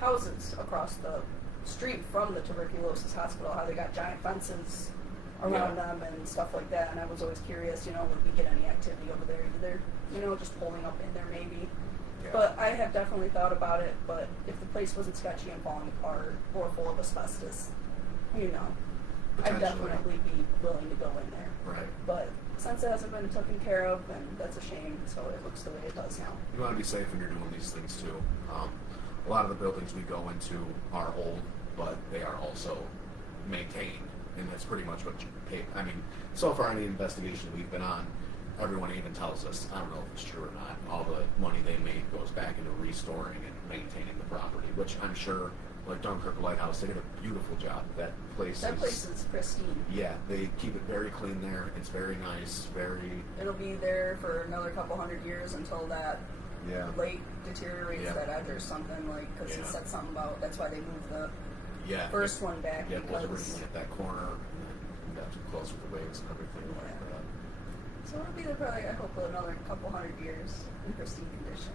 houses across the street from the tuberculosis hospital, how they got giant fences around them and stuff like that, and I was always curious, would we get any activity over there either? Just pulling up in there maybe. Yeah. But I have definitely thought about it, but if the place wasn't sketchy and falling apart or full of asbestos, I'd Potentially. definitely be willing to go in there. Right. But since it hasn't been taken care of, and that's a shame, so it looks the way it does now. You want to be safe when you're doing these things too. A lot of the buildings we go into are old, but they are also maintained, and that's pretty much what you pay. I mean, so far any investigation we've been on, everyone even tells us, I don't know if it's true or not, all the money they made goes back into restoring and maintaining the property, which I'm sure, like Dunkirk Lighthouse, they did a beautiful job. That place is pristine. Yeah, they keep it very clean there. It's very nice, very... It'll be there for another couple hundred years until that lake deteriorates, that edge or something, because he said something about, that's why they moved the first one back. Yeah, it was because originally at that corner, and got too close with the waves and everything like that. So it'll be there probably, I hope, another couple hundred years in pristine condition.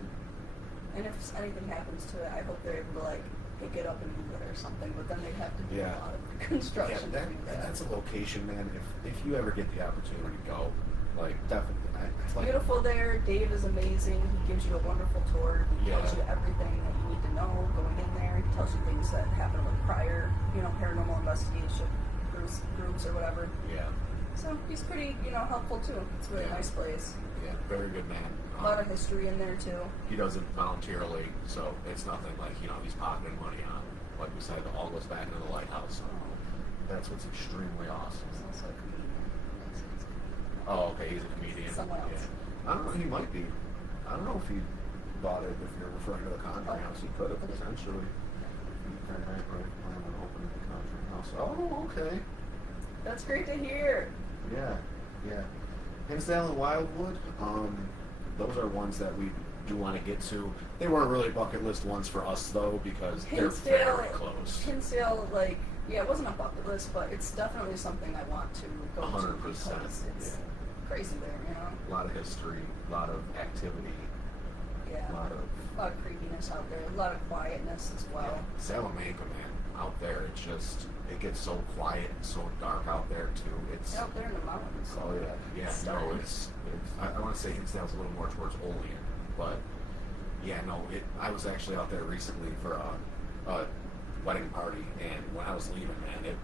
And if anything happens to it, I hope they're able to pick it up and move it or something. But then they'd have to do a lot of construction to do that. That's a location, man. If you ever get the opportunity to go, definitely. It's beautiful there. Dave is amazing. He gives you a wonderful tour. He tells you everything that you need to know going in there. He tells you things that happened with prior, paranormal investigation groups or whatever. Yeah. So he's pretty, helpful too. It's a really nice place. Yeah, very good man. A lot of history in there too. He does it voluntarily, so it's nothing like, he's pocketing money on. Like we said, it all goes back into the lighthouse. So that's what's extremely awesome. He's also a comedian. Oh, okay, he's a comedian. Someone else. Yeah. I don't know, he might be. I don't know if he bought it, if you're referring to the Conjuring House. He could have, potentially. Opening the Conjuring House. Oh, okay. That's great to hear. Yeah. Hinsdale and Wildwood, those are ones that we do want to get to. They weren't really bucket list ones for us, though, because they're very close. Hinsdale, it wasn't a bucket list, but it's definitely something I want to go 100%. to because it's crazy there, A lot of history, a lot of activity. Yeah. A lot of creepiness out there, a lot of quietness as well. Yeah. Salamanca, man, out there, it gets so quiet and so dark out there, too. It's out there in the mountains. Oh, yeah. I want to say Hinsdale's a little more towards Olean, but I was actually out there recently for a wedding party, and when I was leaving, man,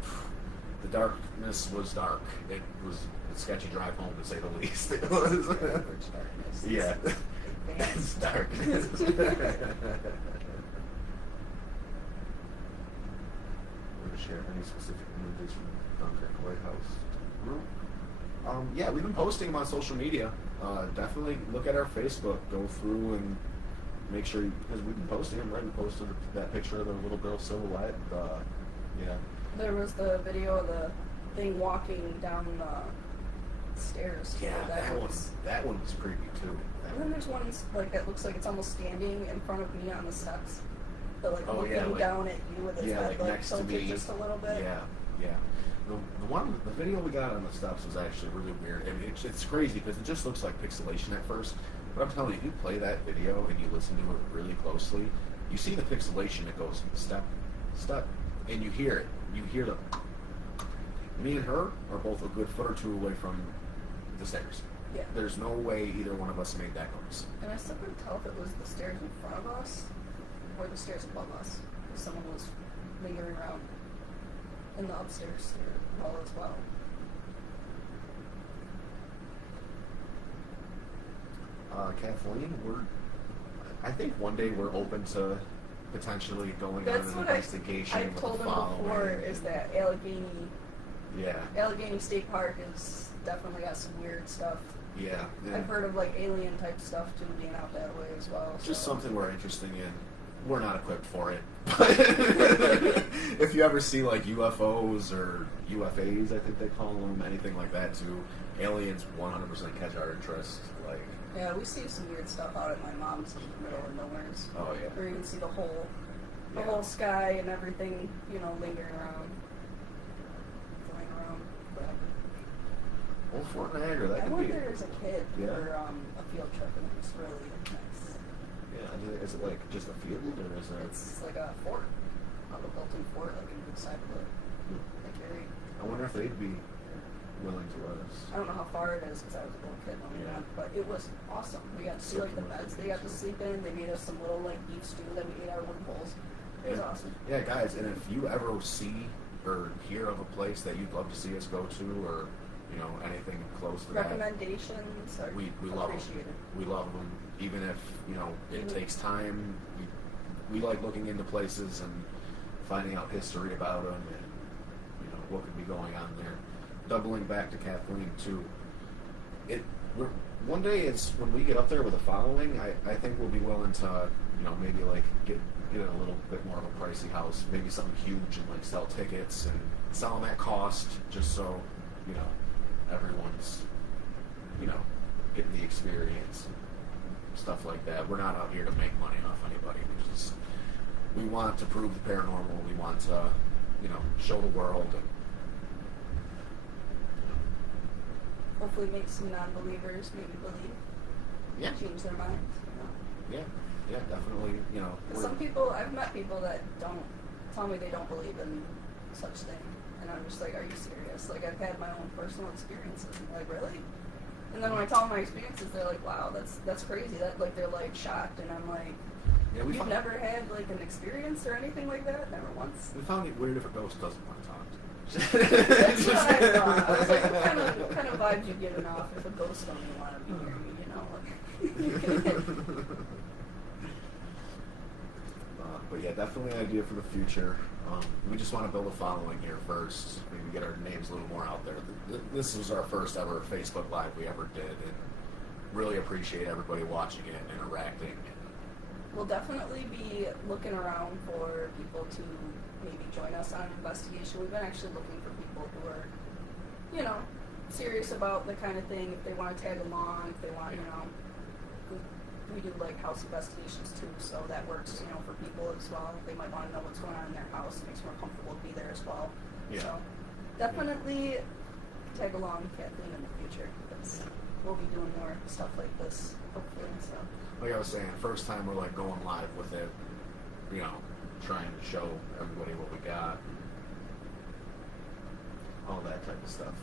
the darkness was dark. It was a sketchy drive home, to say the least. It was. Darkness. Yeah. It's darkness. Share any specific images from Dunkirk Lighthouse group? We've been posting them on social media. Definitely look at our Facebook. Go through and make sure, because we've been posting them, right? We posted that picture of the little girl silhouette. There was the video of the thing walking down the stairs. Yeah, that one was creepy too. And then there's one that looks like it's almost standing in front of me on the steps. But looking down at you with his head next to tilted me, just a little bit. Yeah. The video we got on the steps was actually really weird. I mean, it's crazy because it just looks like pixelation at first. But I'm telling you, if you play that video and you listen to it really closely, you see the pixelation. It goes step, step, and you hear it. You hear the. Me and her are both a good foot or two away from the stairs. Yeah. There's no way either one of us made that noise. And I still couldn't tell if it was the stairs in front of us or the stairs above us. If someone was lingering around in the upstairs hall as well. Kathleen, I think one day we're open to potentially going That's on an what investigation. I've with told the them before following. is that Allegheny State Park is definitely got some weird stuff. Yeah. I've heard of like alien type stuff too being out that way as well. Just so. something we're interested in. We're not equipped for it. But if you ever see like UFOs or UFAs, I think they call them, anything like that too, aliens 100% catch our interest. Like, Yeah, we see some weird stuff out at my mom's in the middle of nowheres. oh yeah. Where you can see the whole Yeah. sky and everything, lingering around, flying around, whatever. Old Fort Niagara, that I could went be. there as a kid Yeah. for a field trip, and it was really nice. Yeah, is it like just a field or is it? It's like a fort, a built-in fort, like in the side of the Lake Erie. I wonder if they'd be willing to let us. I don't know how far it is because I was a little kid when we went, but it was awesome. We got to see like the beds they got to sleep in. They made us some little like beef stew that we ate out of wooden bowls. It was awesome. Yeah, guys, and if you ever see or hear of a place that you'd love to see us go to, or anything close to Recommendations are that, we love appreciated. them. We love them, even if it takes time. We like looking into places and finding out history about them and what could be going on there. Doubling back to Kathleen too. One day it's when we get up there with a following. I think we'll be willing to maybe like get a little bit more of a pricey house, maybe something huge, and like sell tickets and sell them at cost, just so everyone's getting the experience and stuff like that. We're not out here to make money off anybody. We want to prove the paranormal. We want to show the world and Hopefully make some non-believers maybe believe. Yeah. Change their minds. Yeah, definitely. 'Cause some people, I've met people that don't tell me they don't believe in such thing, and I'm just like, are you serious? Like I've had my own personal experiences. And I'm like, really? And then when I tell them my experiences, they're like, wow, that's crazy. That like they're like shocked, and I'm like, you've never had like an experience or anything like that? Never once. We found it weird if a ghost doesn't want to talk to That's what I thought. I was like, what kind of vibes you giving off if a ghost don't even want to be near you, But yeah, definitely an idea for the future. We just want to build a following here first. Maybe get our names a little more out there. This was our first ever Facebook Live we ever did, and really appreciate everybody watching it and interacting. We'll definitely be looking around for people to maybe join us on an investigation. We've been actually looking for people who are, serious about the kind of thing. If they want to tag along, if they want, we do like house investigations too, so that works, for people as well. They might want to know what's going on in their house. It makes it more comfortable to be there as well. Yeah. So definitely tag along, Kathleen, in the future, because we'll be doing more stuff like this, hopefully. So. Like I was saying, first time we're like going live with it, trying to show everybody what we got, all that type of stuff.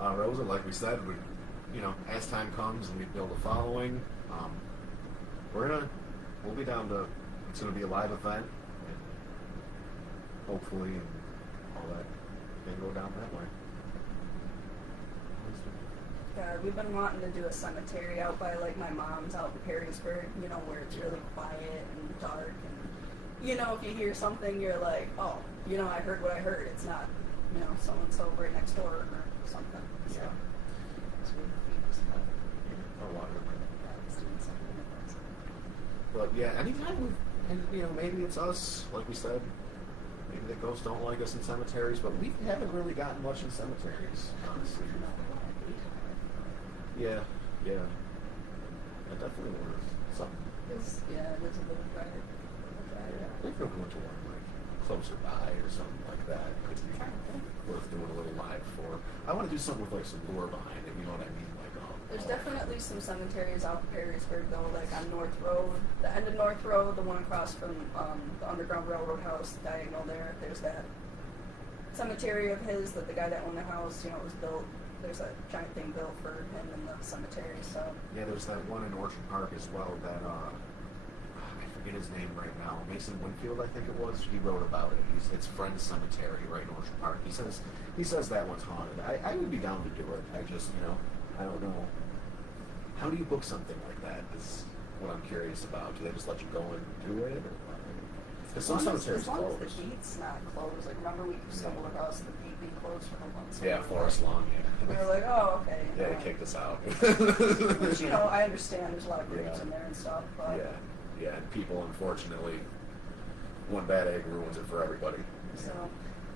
Rosa, like we said, as time comes and we build a following, we'll be down to, it's gonna be a live event, and hopefully all that can go down that way. God, we've been wanting to do a cemetery out by like my mom's out in Perrysburg, where it's really quiet and dark, and if you hear something, you're like, oh, I heard what I heard. It's not, so and so right next door or something. So, it's really But yeah, anytime maybe it's us, like we said, maybe the ghosts don't like us in cemeteries, but we haven't really gotten much in cemeteries, honestly. Yeah. That definitely works. Something. it is a little brighter. If we went to one like closer by or something like that, could be worth doing a little live for. I want to do something with like some lore behind it. You know what I mean? Like, There's definitely some cemeteries out in Perrysburg though, like on North Road, the end of North Road, the one across from the Underground Railroad house, diagonal there. There's that cemetery of his that the guy that owned the house, it was built there's a giant thing built for him in the cemetery. So Yeah, there's that one in Orchard Park as well that I forget his name right now. Mason Winfield, I think it was. He wrote about it. It's Friends Cemetery right in Orchard Park. He says that one's haunted. I would be down to do it. I just I don't know. How do you book something like that? Is what I'm curious about. Do they just let you go and do it? Because some cemeteries as long close. as the gate's not closed. Like remember we stumbled across the gate being closed for the months. Yeah, Forest Lawn. We Yeah. were like, oh, okay. Yeah, they kicked us out. Which I understand. There's a lot of graves Yeah. in there and stuff. But Yeah, and people, unfortunately, one bad egg ruins it for everybody. So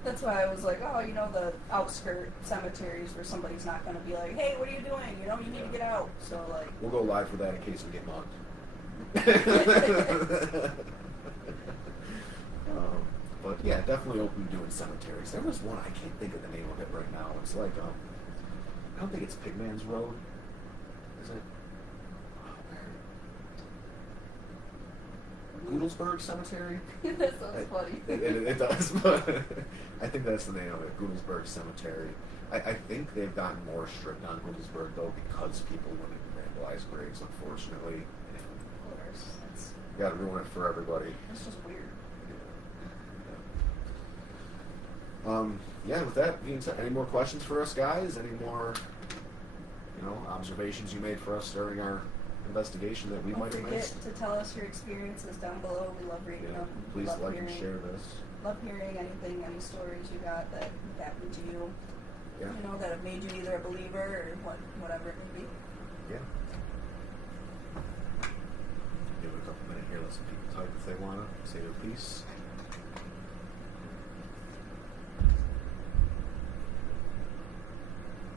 that's why I was like, oh, the outskirt cemeteries where somebody's not going to be like, hey, what are you doing? You need to get out. So like, We'll go live for that in case we get mugged. But yeah, definitely open to doing cemeteries. There was one, I can't think of the name of it right now. It's like, I don't think it's Pigman's Road. Is it? Goodlesburg Cemetery? that sounds funny. It does, but I think that's the name of it, Goodlesburg Cemetery. I think they've gotten more strict on Goodlesburg, though, because people wouldn't vandalize graves, unfortunately. Of course. You gotta ruin it for everybody. It's just weird. Yeah, with that being said, any more questions for us, guys? Any more, observations you made for us during our investigation that we Don't might have forget missed? to tell us your experiences down below. We love reading them. Please Love like and hearing- share this. Love hearing any stories you got that happened to you. Yeah. That have made you either a believer or whatever it may be. Yeah. Give it a couple minutes here. Let some people type if they want to say their piece.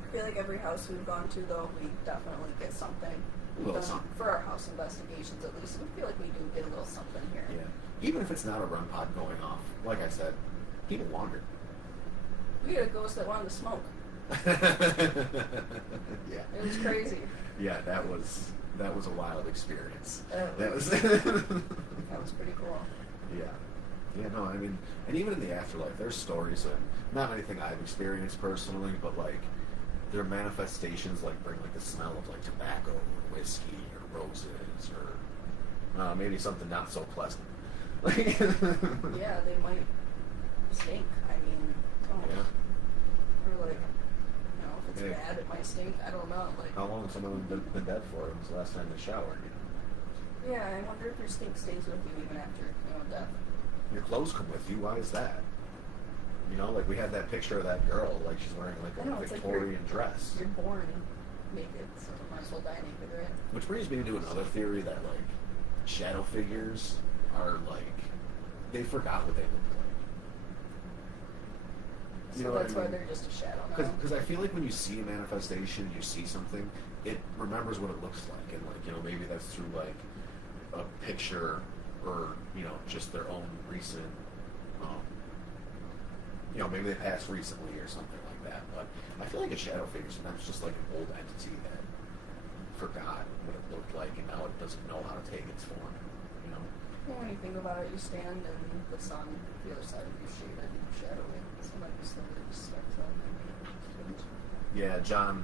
I feel like every house we've gone to, though, we definitely get something. A little something. For our house investigations, at least. We feel like we do get a little something here. Yeah. Even if it's not a run pod going off, like I said, people wander. We had a ghost that wanted to smoke. Yeah. It was crazy. Yeah, that was a wild experience. That was that pretty cool. Yeah. Yeah, no, I mean, and even in the afterlife, there's stories, and not anything I've experienced personally, but like, there are manifestations like bring like the smell of like tobacco or whiskey or roses or maybe something not so pleasant. Yeah, they might stink. I mean, Yeah. or like, if it's Yeah. bad, it might stink. I don't know. Like, How long has someone been dead for? When was the last time they showered? yeah, I wonder if your stink stays with you even after death. Your clothes come with you. Why is that? Like we had that picture of that girl, like she's wearing like I know, a it's like Victorian dress. You're born naked, so you might as well die naked, right? Which brings me to another theory that like shadow figures are like they forgot what they looked like. So that's why they're just a shadow now. Because I feel like when you see a manifestation, you see something, it remembers what it looks like, and like maybe that's through like a picture or just their own recent. Maybe they passed recently or something like that. But I feel like a shadow figure sometimes is just like an old entity that forgot what it looked like, and now it doesn't know how to take its form. Well, when you think about it, you stand and the sun, the other side of you shaded, shadowy. So might be slowly just start to change. Yeah, John,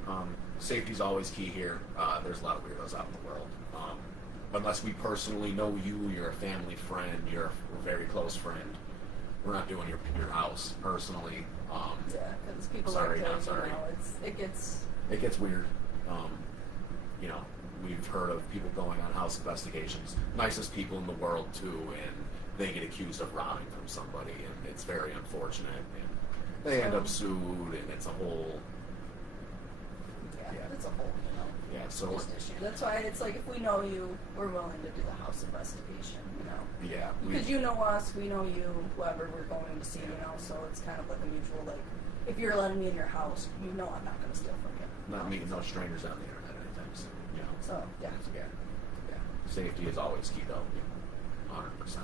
safety's always key here. There's a lot of weirdos out in the world. Unless we personally know you, you're a family friend, you're a very close friend. We're not doing your house personally. Yeah, because people Sorry, like to, not sorry. it gets... It gets weird. We've heard of people going on house investigations, nicest people in the world too, and they get accused of robbing from somebody, and it's very unfortunate. And they end up sued, and it's a whole... Yeah, it's a whole, Yeah, so... just issue. That's why it's like, if we know you, we're willing to do the house investigation, Yeah. Because you know us, we know you, whoever we're going to see, so it's kind of like a mutual, like, if you're letting me in your house, I'm not going to steal from you. Not meeting no strangers on the internet anytime soon. So, yeah. Yeah. Safety is always key, though. 100%.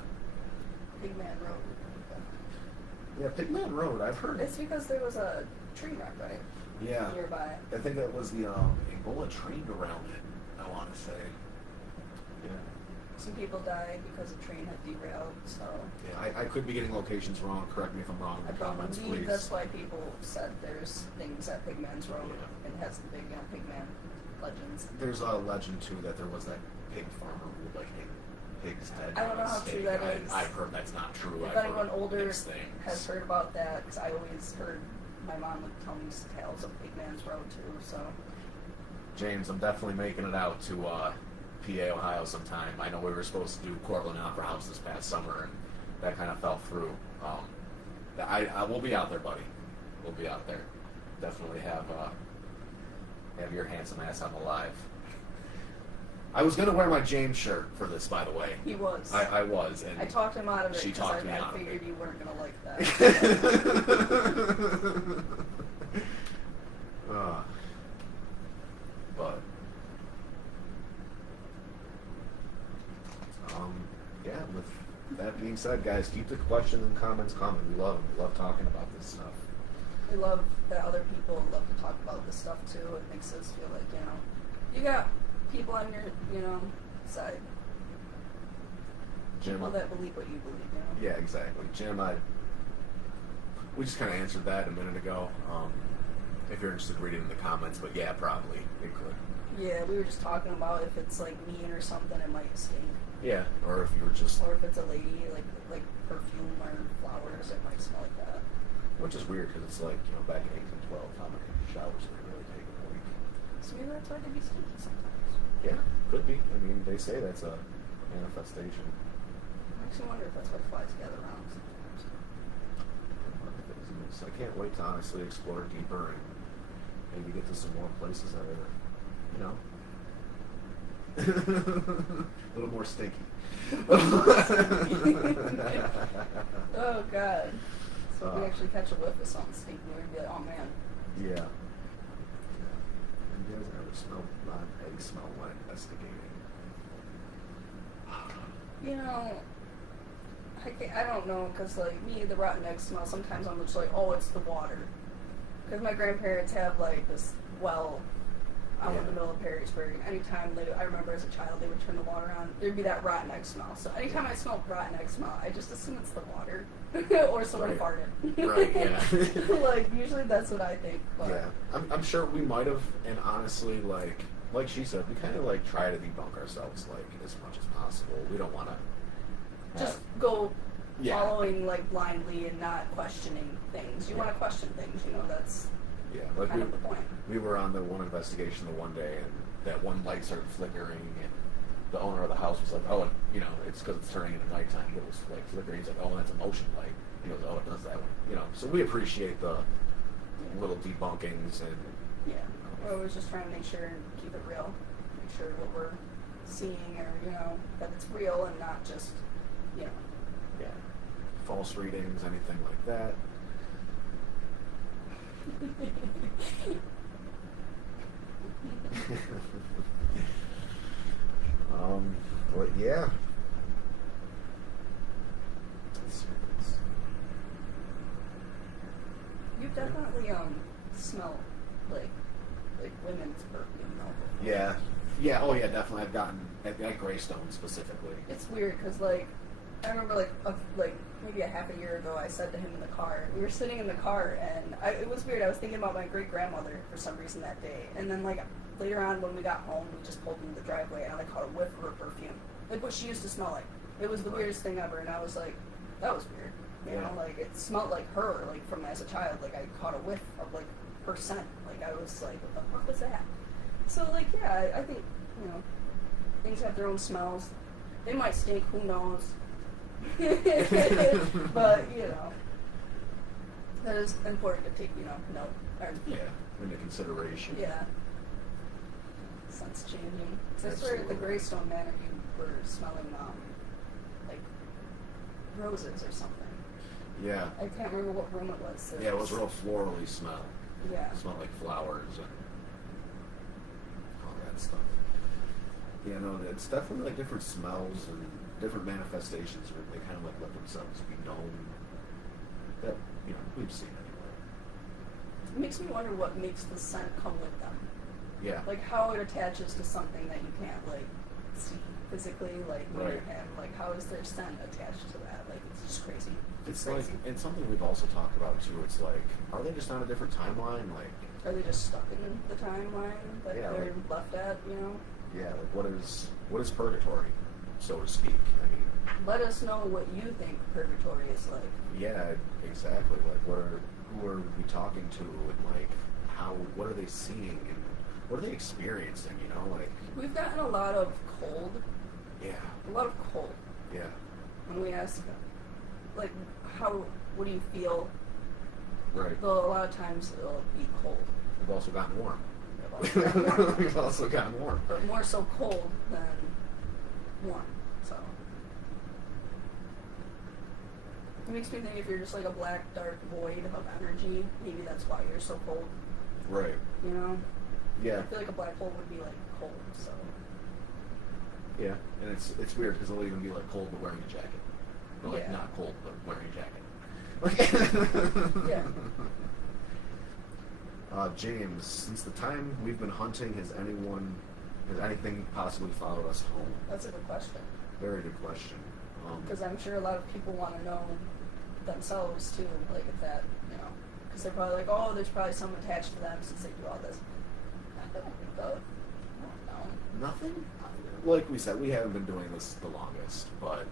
Big Man Road. Yeah, Pigman Road, I've heard. It's because there was a train wreck, right? Yeah. Nearby. I think that was the Ebola train around it, I want to say. Yeah. Some people died because a train had derailed, so... Yeah, I could be getting locations wrong. Correct me if I'm wrong in the comments, please. That's why people said there's things at Pigman's Road, Yeah. and it has the big Pigman legends. There's a legend, too, that there was that pig farmer who would, like, hang pig's head. I don't know how true that is. I've heard that's not true. If I've anyone heard older mixed things. has heard about that, because I always heard my mom would tell me tales of Pigman's Road, too, so... James, I'm definitely making it out to PA, Ohio sometime. I know we were supposed to do Cortland Opera House this past summer, and that kind of fell through. I will be out there, buddy. We'll be out there. Definitely have your handsome ass on the live. I was going to wear my James shirt for this, by the way. He was. I was. And I talked him out of it she because talked me out I of figured it. you weren't going to like that. But yeah, with that being said, guys, keep the questions and comments coming. We love them. We love talking about this stuff. We love that other people love to talk about this stuff too. It makes us feel like, you got people on your, side. Jim, People that believe what you believe, Yeah, exactly. Jim, we just kind of answered that a minute ago. If you're interested in reading in the comments, but yeah, probably it could. Yeah, we were just talking about if it's like mean or something, it might stink. Yeah, or if you were just, Or if it's a lady, like perfume or flowers, it might smell like that. which is weird because it's like back in 1812, how many showers did they really take in a week? So maybe that's why they be stinky sometimes. Yeah, could be. I mean, they say that's a manifestation. Makes me wonder if that's why flies gather around sometimes. So I can't wait to honestly explore deeper and maybe get to some more places that are, a little more stinky. Oh God! So if we actually catch a whiff of something stinky, we'd be like, oh man. Yeah. Have you guys ever smelled rotten egg smell when investigating? I don't know, because like me, the rotten egg smell, sometimes I'm just like, oh, it's the water. Because my grandparents have like this well out in the middle of Perrysburg, and anytime I remember as a child, they would turn the water on, there'd be that rotten egg smell. So anytime I smell rotten egg smell, I just assume it's the water. Or someone farted. Right, yeah. Like, usually that's what I think. But Yeah. I'm sure we might have, and honestly, like she said, we kind of try to debunk ourselves as much as possible. We don't want to just go Yeah. following blindly and not questioning things. You want to question things, that's kind of the point. We were on the one investigation the one day, and that one light started flickering, and the owner of the house was like, oh, it's because it's turning into nighttime. It was flickering. He's like, oh, that's a motion light. He goes, oh, it does that one. So we appreciate the little debunkings and. Yeah. We're always just trying to make sure and keep it real. Make sure what we're seeing or, that it's real and not just, Yeah. False readings, anything like that. But yeah. You definitely smell like women's perfume though. Yeah. Yeah. Oh yeah. Definitely. I've gotten at Greystone specifically. It's weird because I remember maybe a half a year ago I said to him in the car, we were sitting in the car and it was weird. I was thinking about my great grandmother for some reason that day, and then later on when we got home, we just pulled into the driveway and I caught a whiff of her perfume, like what she used to smell like. It was the weirdest thing ever, and I was like, that was weird. You know, it smelled like her, from as a child. I caught a whiff of her scent. I was like, what the fuck was that? So yeah, I think things have their own smells. They might stink. Who knows? But that is important to take note. Into consideration. Yeah. Scent's changing. I swear at the Greystone Manor you were smelling roses or something. Yeah. I can't remember what room it was. Yeah, it was real florally smell. Yeah. It smelled like flowers and all that stuff. Yeah, no, it's definitely different smells and different manifestations where they kind of let themselves be known that we've seen anyway. It makes me wonder what makes the scent come with them. Yeah. How it attaches to something that you can't see. physically, like Right. near him. Like, how is there scent attached to that? Like, it's just crazy. It's crazy. like, and something we've also talked about too. It's like, are they just on a different timeline? Like, Are they just stuck in the timeline that Yeah, they're like- left at? You know. yeah, like what is purgatory, so to speak? I mean, Let us know what you think purgatory is like. yeah, exactly. Like, who are we talking to, and like, what are they seeing, and what are they experiencing? You know, like, We've gotten a lot of cold. yeah, A lot of cold. yeah, When we ask, like, what do you feel? right. Though a lot of times it'll be cold. We've also gotten warm. They've also gotten warm. We've also gotten warm. But more so cold than warm. So it makes me think if you're just like a black, dark void of energy, maybe that's why you're so cold. Right. You know? Yeah. I feel like a black hole would be like cold, so Yeah. And it's weird because it'll even be like cold but wearing a jacket. Or like Yeah. not cold but wearing a jacket. Yeah. James, since the time we've been hunting, has anything possibly followed us home? that's a good question. Very good question. Because I'm sure a lot of people want to know themselves too, like if that, you know, because they're probably like, oh, there's probably some attached to them since they do all this. I don't think so. I don't know. Nothing? Like we said, we haven't been doing this the longest, but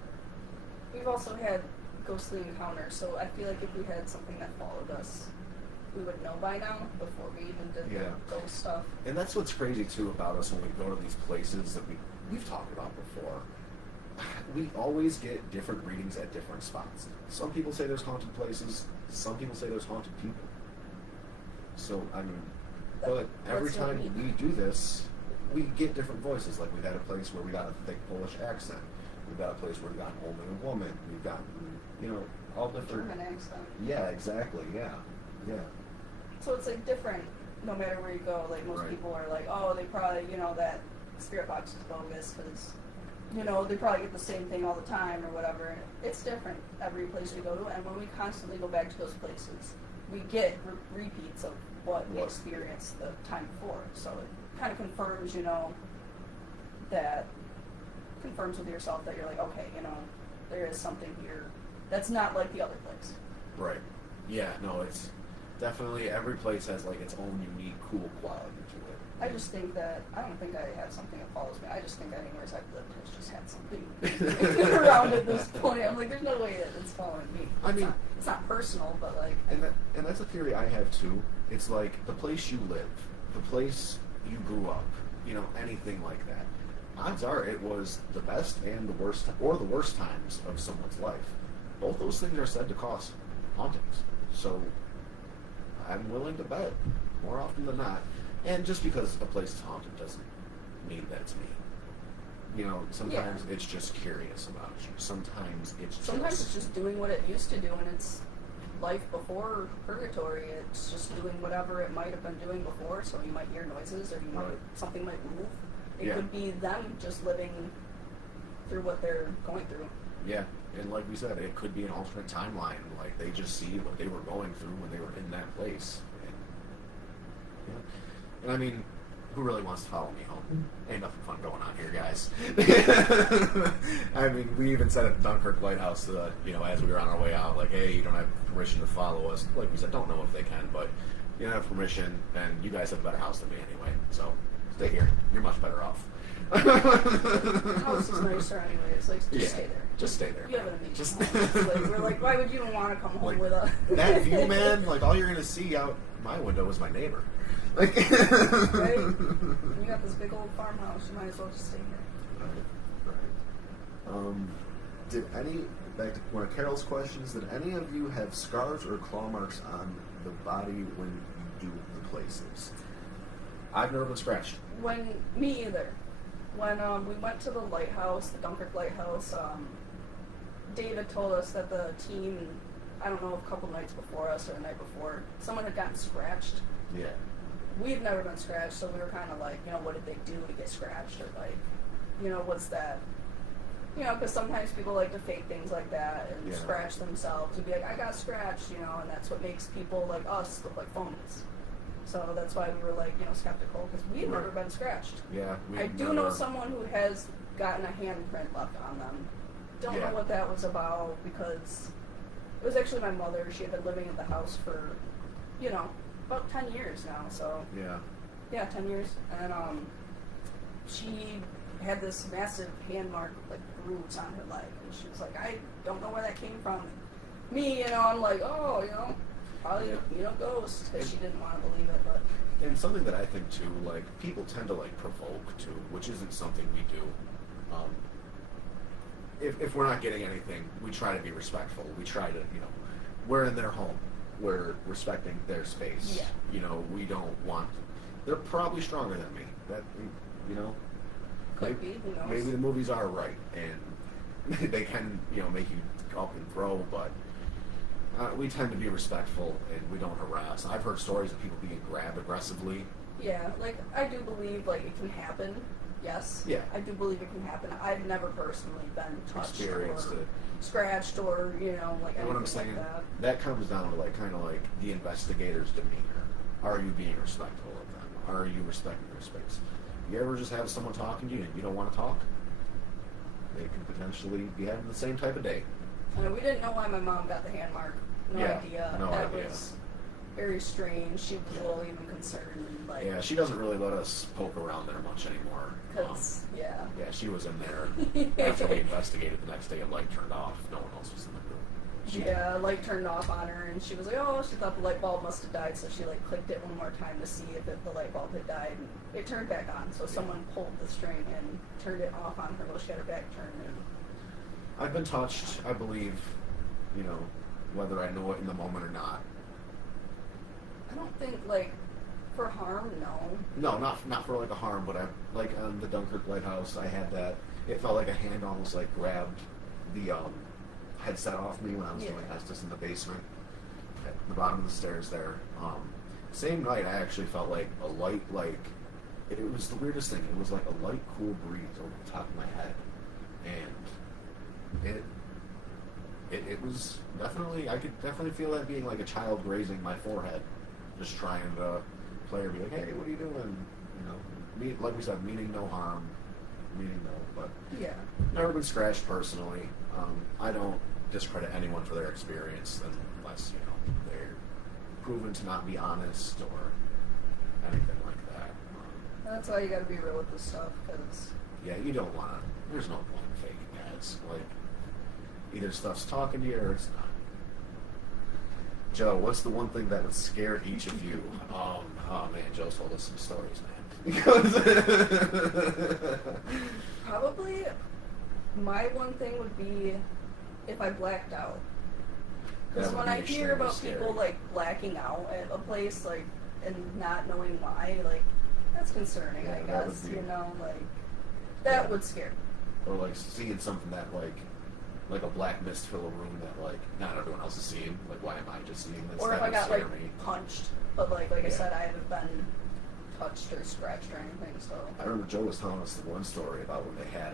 We've also had ghostly encounters, so I feel like if we had something that followed us, we would know by now before we even did Yeah. the ghost stuff. and that's what's crazy too about us when we go to these places that we've talked about before. We always get different readings at different spots. Some people say there's haunted places. Some people say there's haunted people. So I mean, but every That's what time we do this, we get different voices. Like we've had a place where we got a thick Polish accent. We've got a place where we got an old man and woman. We've got, you know, all different. German accent. Yeah, exactly. Yeah, yeah. So it's like different no matter where you go. Like most Right. people are like, oh, they probably, you know, that spirit box is bogus because, you know, they probably get the same thing all the time or whatever. It's different every place we go to, and when we constantly go back to those places, we get repeats of what we What? experienced the time before. So it kind of confirms, you know, confirms with yourself that you're like, okay, you know, there is something here that's not like the other place. Right. Yeah. No, it's definitely every place has like its own unique, cool quality to it. I just think that, I don't think I have something that follows me. I just think anywhere I've lived has just had something around at this point. I'm like, there's no way that it's following me. I mean- it's not personal, but like, And that's a theory I have too. It's like the place you live, the place you grew up, you know, anything like that. Odds are it was the best and the worst, or the worst times of someone's life. Both those things are said to cause hauntings. So I'm willing to bet more often than not. And just because a place is haunted doesn't mean that it's me. You know, sometimes it's just curious about you. Sometimes it's just doing what it used to do, and it's life before purgatory. It's just doing whatever it might have been doing before. So you might hear noises, or Right. something might move. It Yeah. could be them just living through what they're going through. Yeah, and like we said, it could be an alternate timeline. Like they just see what they were going through when they were in that place. And I mean, who really wants to follow me home? Ain't nothing fun going on here, guys. I mean, we even said at the Dunkirk Lighthouse, you know, as we were on our way out, like, hey, you don't have permission to follow us. Like we said, don't know if they can, but you don't have permission, and you guys have a better house than me anyway. So stay here. You're much better off. The house is nicer anyways. Like, just stay there. Just stay there. You have an amazing Just home. Like, we're like, why would you even want to come home Like, with us? that view, man. Like all you're gonna see out my window is my neighbor. Like, Right? You got this big old farmhouse. You might as well just stay here. Right. Back to one of Carol's questions, did any of you have scars or claw marks on the body when you do the places? I've never been scratched. Me either. When we went to the lighthouse, the Dunkirk Lighthouse, David told us that the team, I don't know, a couple nights before us or the night before, someone had gotten scratched. Yeah. We'd never been scratched, so we were kind of like, you know, what did they do to get scratched? Or like, you know, what's that? You know, because sometimes people like to fake things like that and Yeah. scratch themselves and be like, I got scratched, you know, and that's what makes people like us look like phonies. So that's why we were like, you know, skeptical, because we've never been scratched. Yeah. I do know someone who has gotten a handprint left on them. Don't Yeah. know what that was about, because it was actually my mother. She had been living in the house for, about 10 years now, so. Yeah. Yeah, 10 years. And she had this massive hand mark with like grooves on her leg, and she was like, I don't know where that came from. Me, I'm like, oh, probably, ghost, because she didn't want to believe it, but. And something that I think too, like, people tend to like provoke too, which isn't something we do. If we're not getting anything, we try to be respectful. We try to, we're in their home. We're respecting their space. Yeah. We don't want. They're probably stronger than me. That, Could be, who knows? Maybe the movies are right, and they can, make you up and throw, but we tend to be respectful and we don't harass. I've heard stories of people being grabbed aggressively. Yeah, like, I do believe, like, it can happen. Yes. Yeah. I do believe it can happen. I've never personally been touched Experienced or it. scratched or, like, And anything what I'm saying, like that. that comes down to kind of like the investigator's demeanor. Are you being respectful of them? Are you respecting their space? You ever just have someone talking to you and you don't want to talk? They could potentially be having the same type of day. We didn't know why my mom got the hand mark. No Yeah, idea. no that idea. was very strange. She was a little even concerned. Like, Yeah, she doesn't really let us poke around there much anymore. because, yeah. Yeah, she was in there after we investigated the next day. A light turned off. No one else was in the room. Yeah, light turned off on her, and she was like, oh, she thought the light bulb must have died, so she, like, clicked it one more time to see if the light bulb had died, and it turned back on, so someone pulled the string and turned it off on her while she had her back turned. And I've been touched, I believe, whether I know it in the moment or not. I don't think, like, for harm, no. No, not for like a harm, but I like on the Dunkirk Lighthouse, I had that. It felt like a hand almost like grabbed the headset off me when I was doing Estes in the basement at the bottom of the stairs there. Same night, I actually felt like a light, like it was the weirdest thing. It was like a light, cool breeze over the top of my head, and it was definitely, I could definitely feel that being like a child grazing my forehead, just trying to play or be like, hey, what are you doing? Like we said, meaning no harm, meaning no, but Yeah. never been scratched personally. I don't discredit anyone for their experience unless, they're proven to not be honest or anything like that. That's why you gotta be real with this stuff, because... Yeah, you don't want to, there's no point in faking guys. Like, either stuff's talking to you or it's not. Joe, what's the one thing that would scare each of you? Oh man, Joe's told us some stories, man. Probably my one thing would be if I blacked out. Because That would when be I hear extremely about scary. people like blacking out at a place, like, and not knowing why, like, that's concerning. Yeah, I that guess would be- that Yeah. would scare me. Or like seeing something that like a black mist fill a room that like not everyone else is seeing. Like, why am I just seeing this? Or if That I would got scare like me. punched, but like I Yeah. said, I haven't been touched or scratched or anything. So I remember Joe was telling us the one story about when they had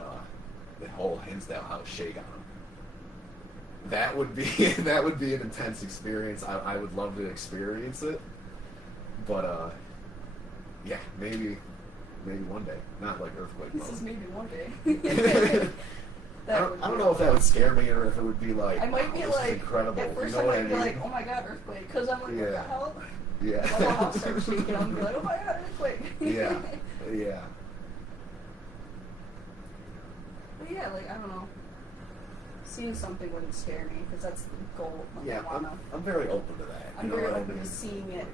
the whole Hinsdale house shake on them. That would be that would be an intense experience. I would love to experience it, but yeah, maybe one day. Not like earthquake this mode. is maybe one day. I don't know if that would scare me or if it would be like, I might wow, be this is like, incredible. at first you know I what might be mean? like, oh my god, earthquake, because I'm like, what the Yeah. hell? Yeah. My whole house starts shaking. I'm like, oh my god, earthquake. Yeah. Yeah. But yeah, like, I don't know. Seeing something wouldn't scare me, because that's the goal. Like, Yeah, I wanna, I'm very open to that. I'm you know very what I open mean? to seeing it.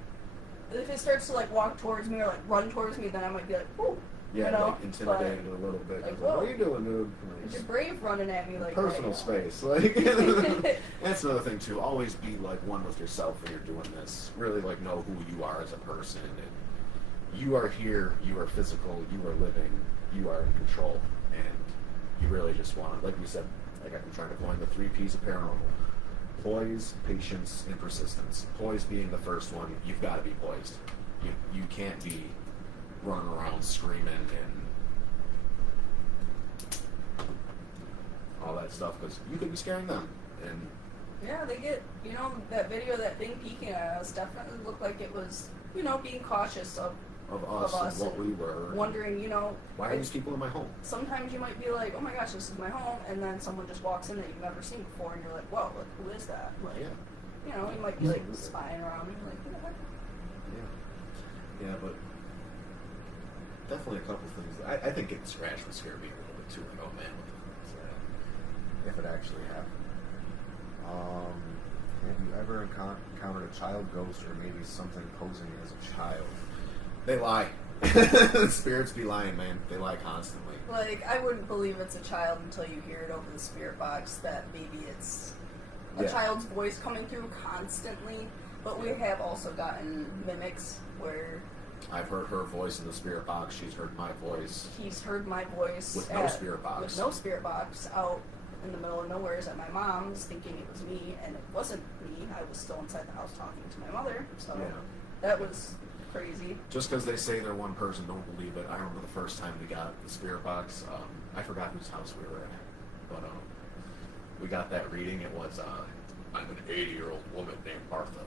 If it starts to like walk towards me or like run towards me, then I might be like, whoa. Yeah, you know? like intimidated a little bit. like, Like, whoa. what are you doing, dude? But you're brave running at me like Personal right now. space. Like, that's another thing too. Always be like one with yourself when you're doing this. Really like know who you are as a person. And you are here. You are physical. You are living. You are in control. And you really just want, like we said, like I'm trying to coin the 3 P's of paranormal: poise, patience, and persistence. Poise being the first one. You've got to be poised. You can't be running around screaming and all that stuff, because you could be scaring them. And Yeah, they get, that video, that thing peeking at us definitely looked like it was, being cautious of of us and what we were. Wondering, why are these people in my home? Sometimes you might be like, oh my gosh, this is my home, and then someone just walks in that you've never seen before, and you're like, whoa, who is that? Like, Yeah. You might be like spying around, and you're like, who the heck? Yeah, but definitely a couple things. I think getting scratched would scare me a little bit too. Like, oh man, what the fuck is that? If it actually happened. Have you ever encountered a child ghost or maybe something posing as a child? They lie. Spirits be lying, man. They lie constantly. Like, I wouldn't believe it's a child until you hear it over the spirit box that maybe it's a child's voice coming through constantly. But we have also gotten mimics where I've heard her voice in the spirit box. She's heard my voice. He's heard my voice with no spirit box. With no spirit box out in the middle of nowhere at my mom's, thinking it was me, and it wasn't me. I was still inside the house talking to my mother. So that was crazy. Just because they say they're one person, don't believe it. I remember the first time we got the spirit box. I forgot whose house we were at, but we got that reading. It was I'm an 80-year-old woman named Martha.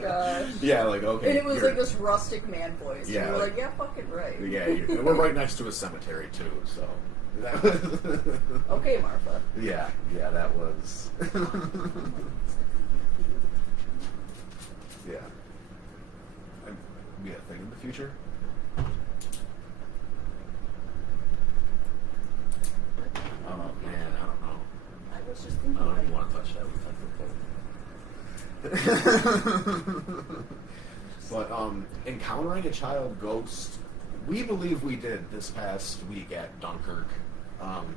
Gosh. Yeah, like, okay. And it was like this rustic man voice. Yeah, and we were like, yeah, fucking right. Yeah, and we're right next to a cemetery too, so. Okay, Martha. Yeah, that was. Yeah. We had a thing in the future. Oh man, I don't know. I was just thinking. I don't even want to touch that. But encountering a child ghost, we believe we did this past week at Dunkirk.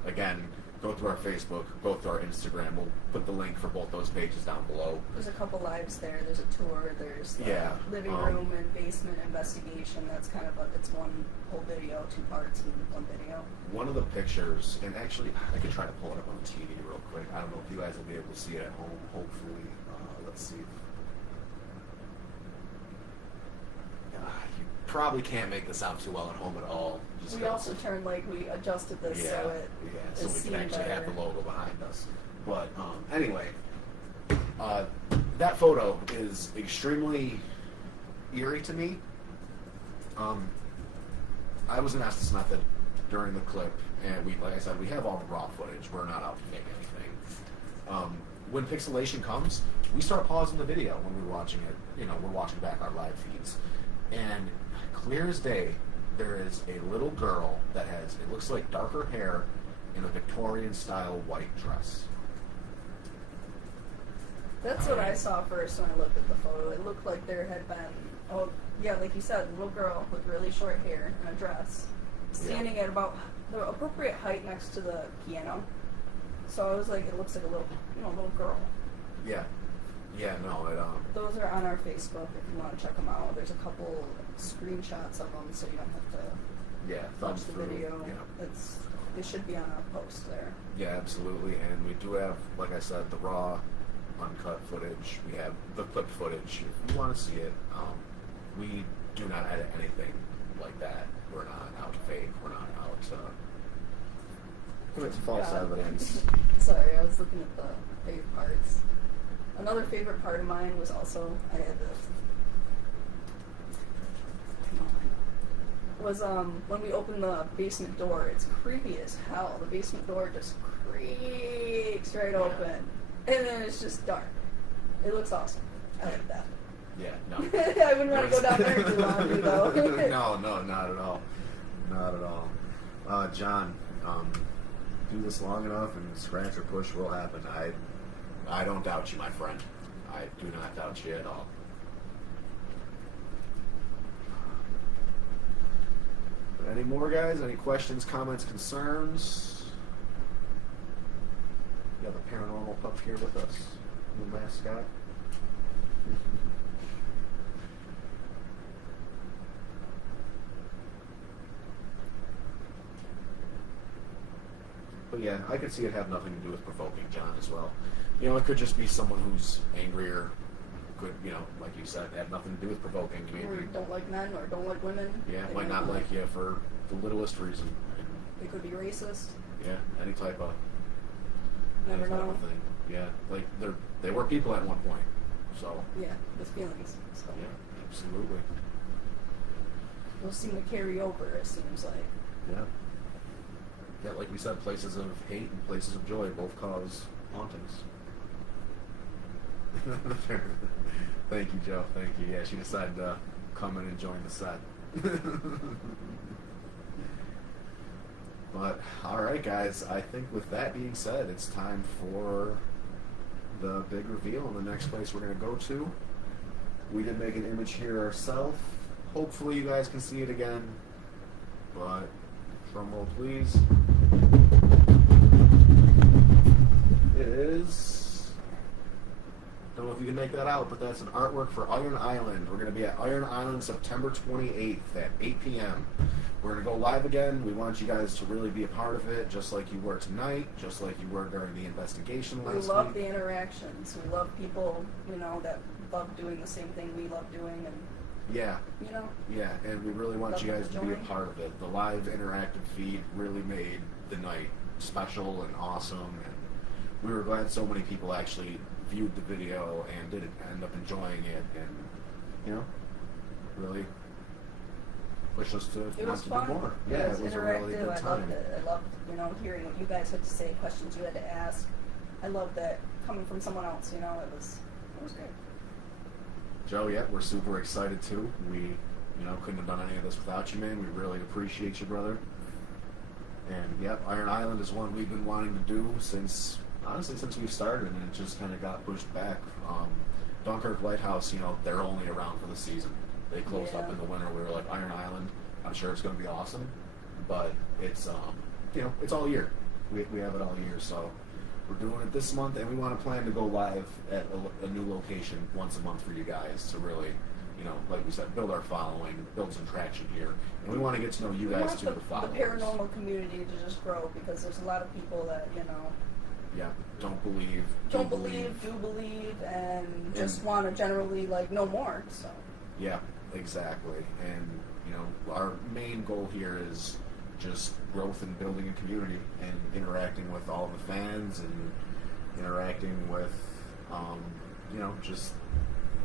Again, go through our Facebook, go through our Instagram. We'll put the link for both those pages down below. There's a couple lives there. There's a tour. There's the living room and basement investigation. That's kind of it's one whole video, 2 parts in one video. One of the pictures, and actually, I could try to pull it up on the TV real quick. I don't know if you guys will be able to see it at home. Hopefully, let's see. You probably can't make this out too well at home at all. We also turned we adjusted this so we can actually have the logo behind us. But anyway, that photo is extremely eerie to me. I was an Estes Method during the clip, and like I said, we have all the raw footage. We're not out to fake anything. When pixelation comes, we start pausing the video when we're watching it. We're watching back our live feeds. And clear as day, there is a little girl that has, it looks like darker hair in a Victorian-style white dress. That's what I saw first when I looked at the photo. It looked like there had been, like you said, a little girl with really short hair in a dress, standing at about the appropriate height next to the piano. So I was like, it looks like a little girl. Yeah. Yeah, no, Those are on our Facebook if you want to check them out. There's a couple screenshots of them, so you don't have to watch the video. Yeah. They should be on our post there. Yeah, absolutely. And we do have, like I said, the raw, uncut footage. We have the clipped footage. If you want to see it, we do not edit anything like that. We're not out to fake. We're not out to commit false evidence. Sorry, I was looking at the favorite parts. Another favorite part of mine was also, I had this. Was when we opened the basement door. It's creepy as hell. The basement door just creaks right open, and then it's just dark. It looks awesome. I like that. Yeah, no. I wouldn't want to go down there too long, though. No, not at all. Not at all. John, do this long enough and scratch or push will happen. I don't doubt you, my friend. I do not doubt you at all. Any more, guys? Any questions, comments, concerns? We have a paranormal pup here with us. The mascot. But yeah, I could see it have nothing to do with provoking John as well. It could just be someone who's angrier. Could, like you said, have nothing to do with provoking. Maybe. Or don't like men, or don't like women. Yeah, might not like you for the littlest reason. They could be racist. Yeah, any type of. Never know. Thing. Yeah, like they were people at one point. So Yeah, with feelings. So yeah, absolutely. we'll seem to carry over, it seems like. Yeah. Yeah, like we said, places of hate and places of joy both cause hauntings. Thank you, Joe. Thank you. Yeah, she decided to come in and join the set. But, alright, guys, I think with that being said, it's time for the big reveal in the next place we're going to go to. We did make an image here ourselves. Hopefully, you guys can see it again. But, drum roll, please. It is. Don't know if you can make that out, but that's an artwork for Iron Island. We're going to be at Iron Island September 28th at 8 p.m. We're going to go live again. We want you guys to really be a part of it, just like you were tonight, just like you were during the investigation last week. We love the interactions. We love people, that love doing the same thing we love doing, and Yeah, yeah, and we really want you guys to be a part of it. The live interactive feed really made the night special and awesome, and we were glad so many people actually viewed the video and did end up enjoying it, and really pushed us to want to do more. Yeah, it was a really good time. I loved it. I loved hearing what you guys had to say, questions you had to ask. I loved that coming from someone else. It was great. Joe, yeah, we're super excited too. We couldn't have done any of this without you, man. We really appreciate you, brother. And yep, Iron Island is one we've been wanting to do since we started, and it just kind of got pushed back. Dunkirk Lighthouse, they're only around for the season. They closed up in the winter. We were like, Iron Island, I'm sure it's going to be awesome, but it's it's all year. We have it all year, so we're doing it this month, and we want to plan to go live at a new location once a month for you guys to really, like we said, build our following, build some traction here, and we want to get to know you guys too, the followers. The paranormal community to just grow, because there's a lot of people that yeah, don't believe, do believe, and just want to generally know more. So yeah, exactly, and our main goal here is just growth and building a community and interacting with all the fans and interacting with just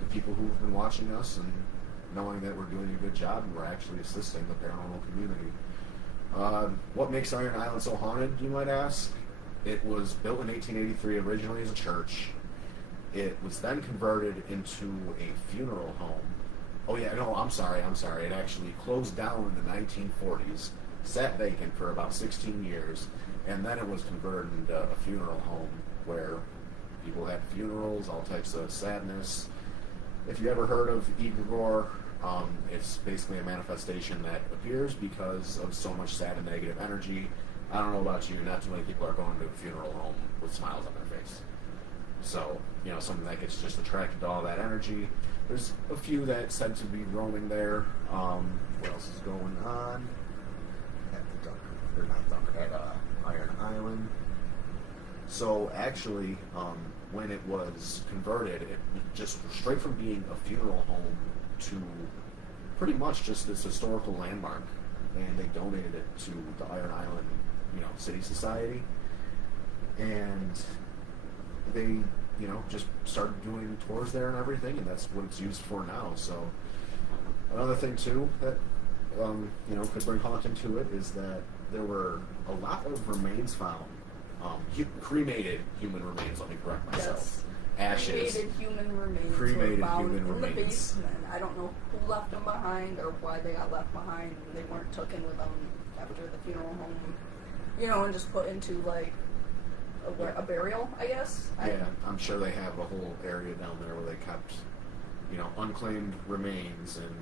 the people who've been watching us and knowing that we're doing a good job and we're actually assisting the paranormal community. What makes Iron Island so haunted, you might ask? It was built in 1883 originally as a church. It was then converted into a funeral home. Oh yeah, no, I'm sorry. It actually closed down in the 1940s, sat vacant for about 16 years, and then it was converted into a funeral home where people had funerals, all types of sadness. If you ever heard of Igor, it's basically a manifestation that appears because of so much sad and negative energy. I don't know about you, not too many people are going to a funeral home with smiles on their face. So, something that gets just attracted to all that energy. There's a few that said to be roaming there. What else is going on? At Iron Island. So actually, when it was converted, it just straight from being a funeral home to pretty much just this historical landmark, and they donated it to the Iron Island, City Society, and they, just started doing tours there and everything, and that's what it's used for now. So another thing too that could bring haunting to it is that there were a lot of remains found, cremated human remains. Let me correct myself. Yes. Ashes. Cremated human remains remains. In the basement. I don't know who left them behind or why they got left behind. They weren't taken with them after the funeral home, and just put into a burial, I guess. Yeah, I'm sure they have a whole area down there where they kept, unclaimed remains and,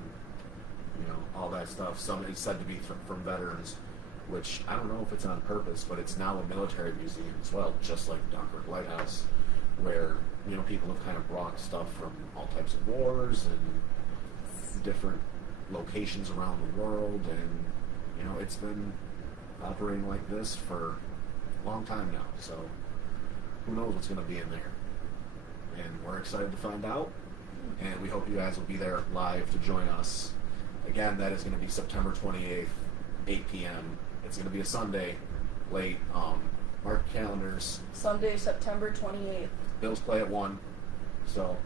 all that stuff. Some is said to be from veterans, which I don't know if it's on purpose, but it's now a military museum as well, just like the Dunkirk Lighthouse, where, people have kind of brought stuff from all types of wars and different locations around the world, and, it's been operating like this for a long time now, so who knows what's going to be in there. And we're excited to find out, and we hope you guys will be there live to join us. Again, that is going to be September 28th, 8 p.m. It's going to be a Sunday, late. Mark calendars. Sunday, September 28th. Bills play at 1, so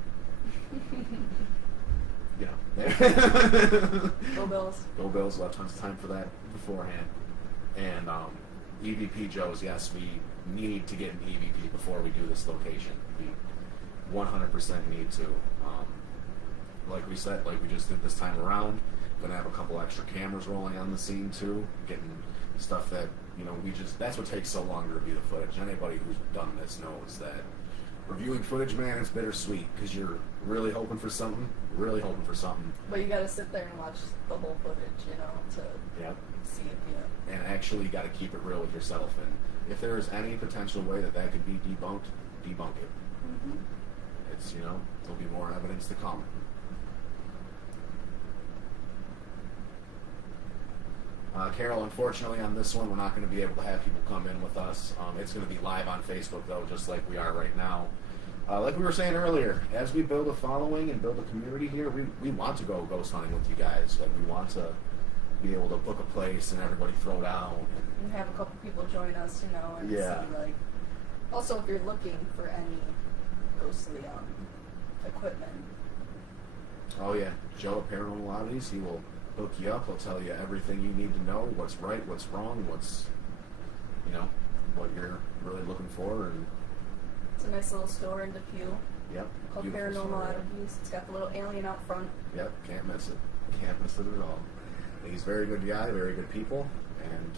you know, Go Bills. Go Bills. We'll have tons of time for that beforehand. And EVP Joes, yes, we need to get an EVP before we do this location. We 100% need to. Like we said, like we just did this time around, gonna have a couple extra cameras rolling on the scene too, getting stuff that, you know, that's what takes so long to review the footage. Anybody who's done this knows that reviewing footage, man, is bittersweet because you're really hoping for something, But you gotta sit there and watch the whole footage, you know, to Yep. see if you. And actually got to keep it real with yourself. And if there is any potential way that could be debunked, debunk it. Mm-hmm. It's, you know, there'll be more evidence to come. Carol, unfortunately on this one, we're not going to be able to have people come in with us. It's going to be live on Facebook, though, just like we are right now. Like we were saying earlier, as we build a following and build a community here, we want to go ghost hunting with you guys. Like, we want to be able to book a place and everybody throw down. And have a couple people join us, you know, and Yeah. see, like, also if you're looking for any ghostly equipment. Oh, yeah. Joe at Paranormal Oddities, he will hook you up. He'll tell you everything you need to know, what's right, what's wrong, what's, you know, what you're really looking for. And It's a nice little store in Depew yep, called beautiful Paranormal store, yeah. Oddities. It's got the little alien out front. Yep, can't miss it. Can't miss it at all. He's a very good guy, very good people, and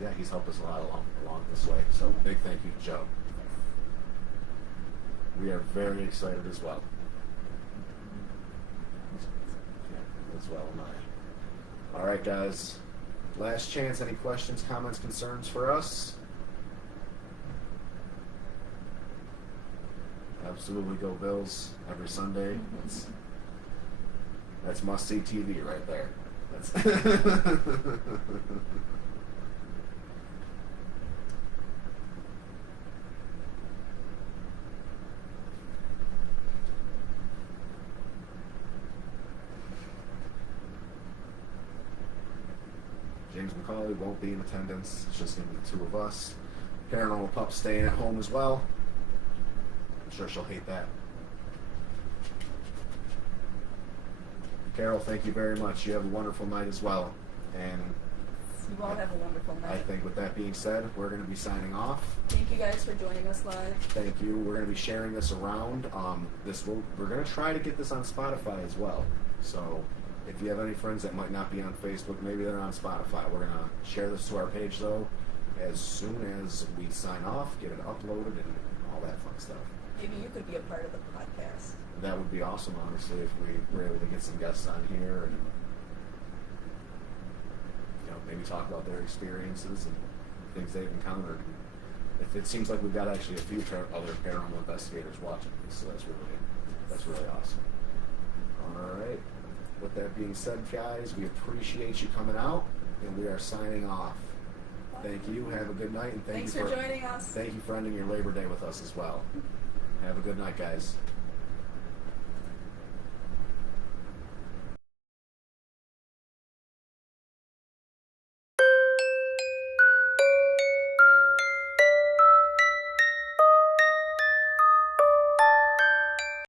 yeah, he's helped us a lot along this way. So big thank you to Joe. We are very excited as well. Yeah, as well am I. All right, guys. Last chance. Any questions, comments, concerns for us? Absolutely, go Bills every Sunday. That's must-see TV right there. That's James McCauley won't be in attendance. It's just going to be the two of us. Paranormal Pup staying at home as well. I'm sure she'll hate that. Carol, thank you very much. You have a wonderful night as well. And You all have a wonderful night. I think with that being said, we're going to be signing off. Thank you guys for joining us live. Thank you. We're going to be sharing this around. We're going to try to get this on Spotify as well. So if you have any friends that might not be on Facebook, maybe they're on Spotify. We're going to share this to our page, though, as soon as we sign off, get it uploaded, and all that fun stuff. Maybe you could be a part of the podcast. That would be awesome, honestly, if we were able to get some guests on here and, you know, maybe talk about their experiences and things they've encountered. It seems like we've got actually a few other paranormal investigators watching this, so that's really awesome. All right. With that being said, guys, we appreciate you coming out, and we are signing off. Thank you. Have a good night, and Thanks for joining us. Thank you for ending your Labor Day with us as well. Have a good night, guys.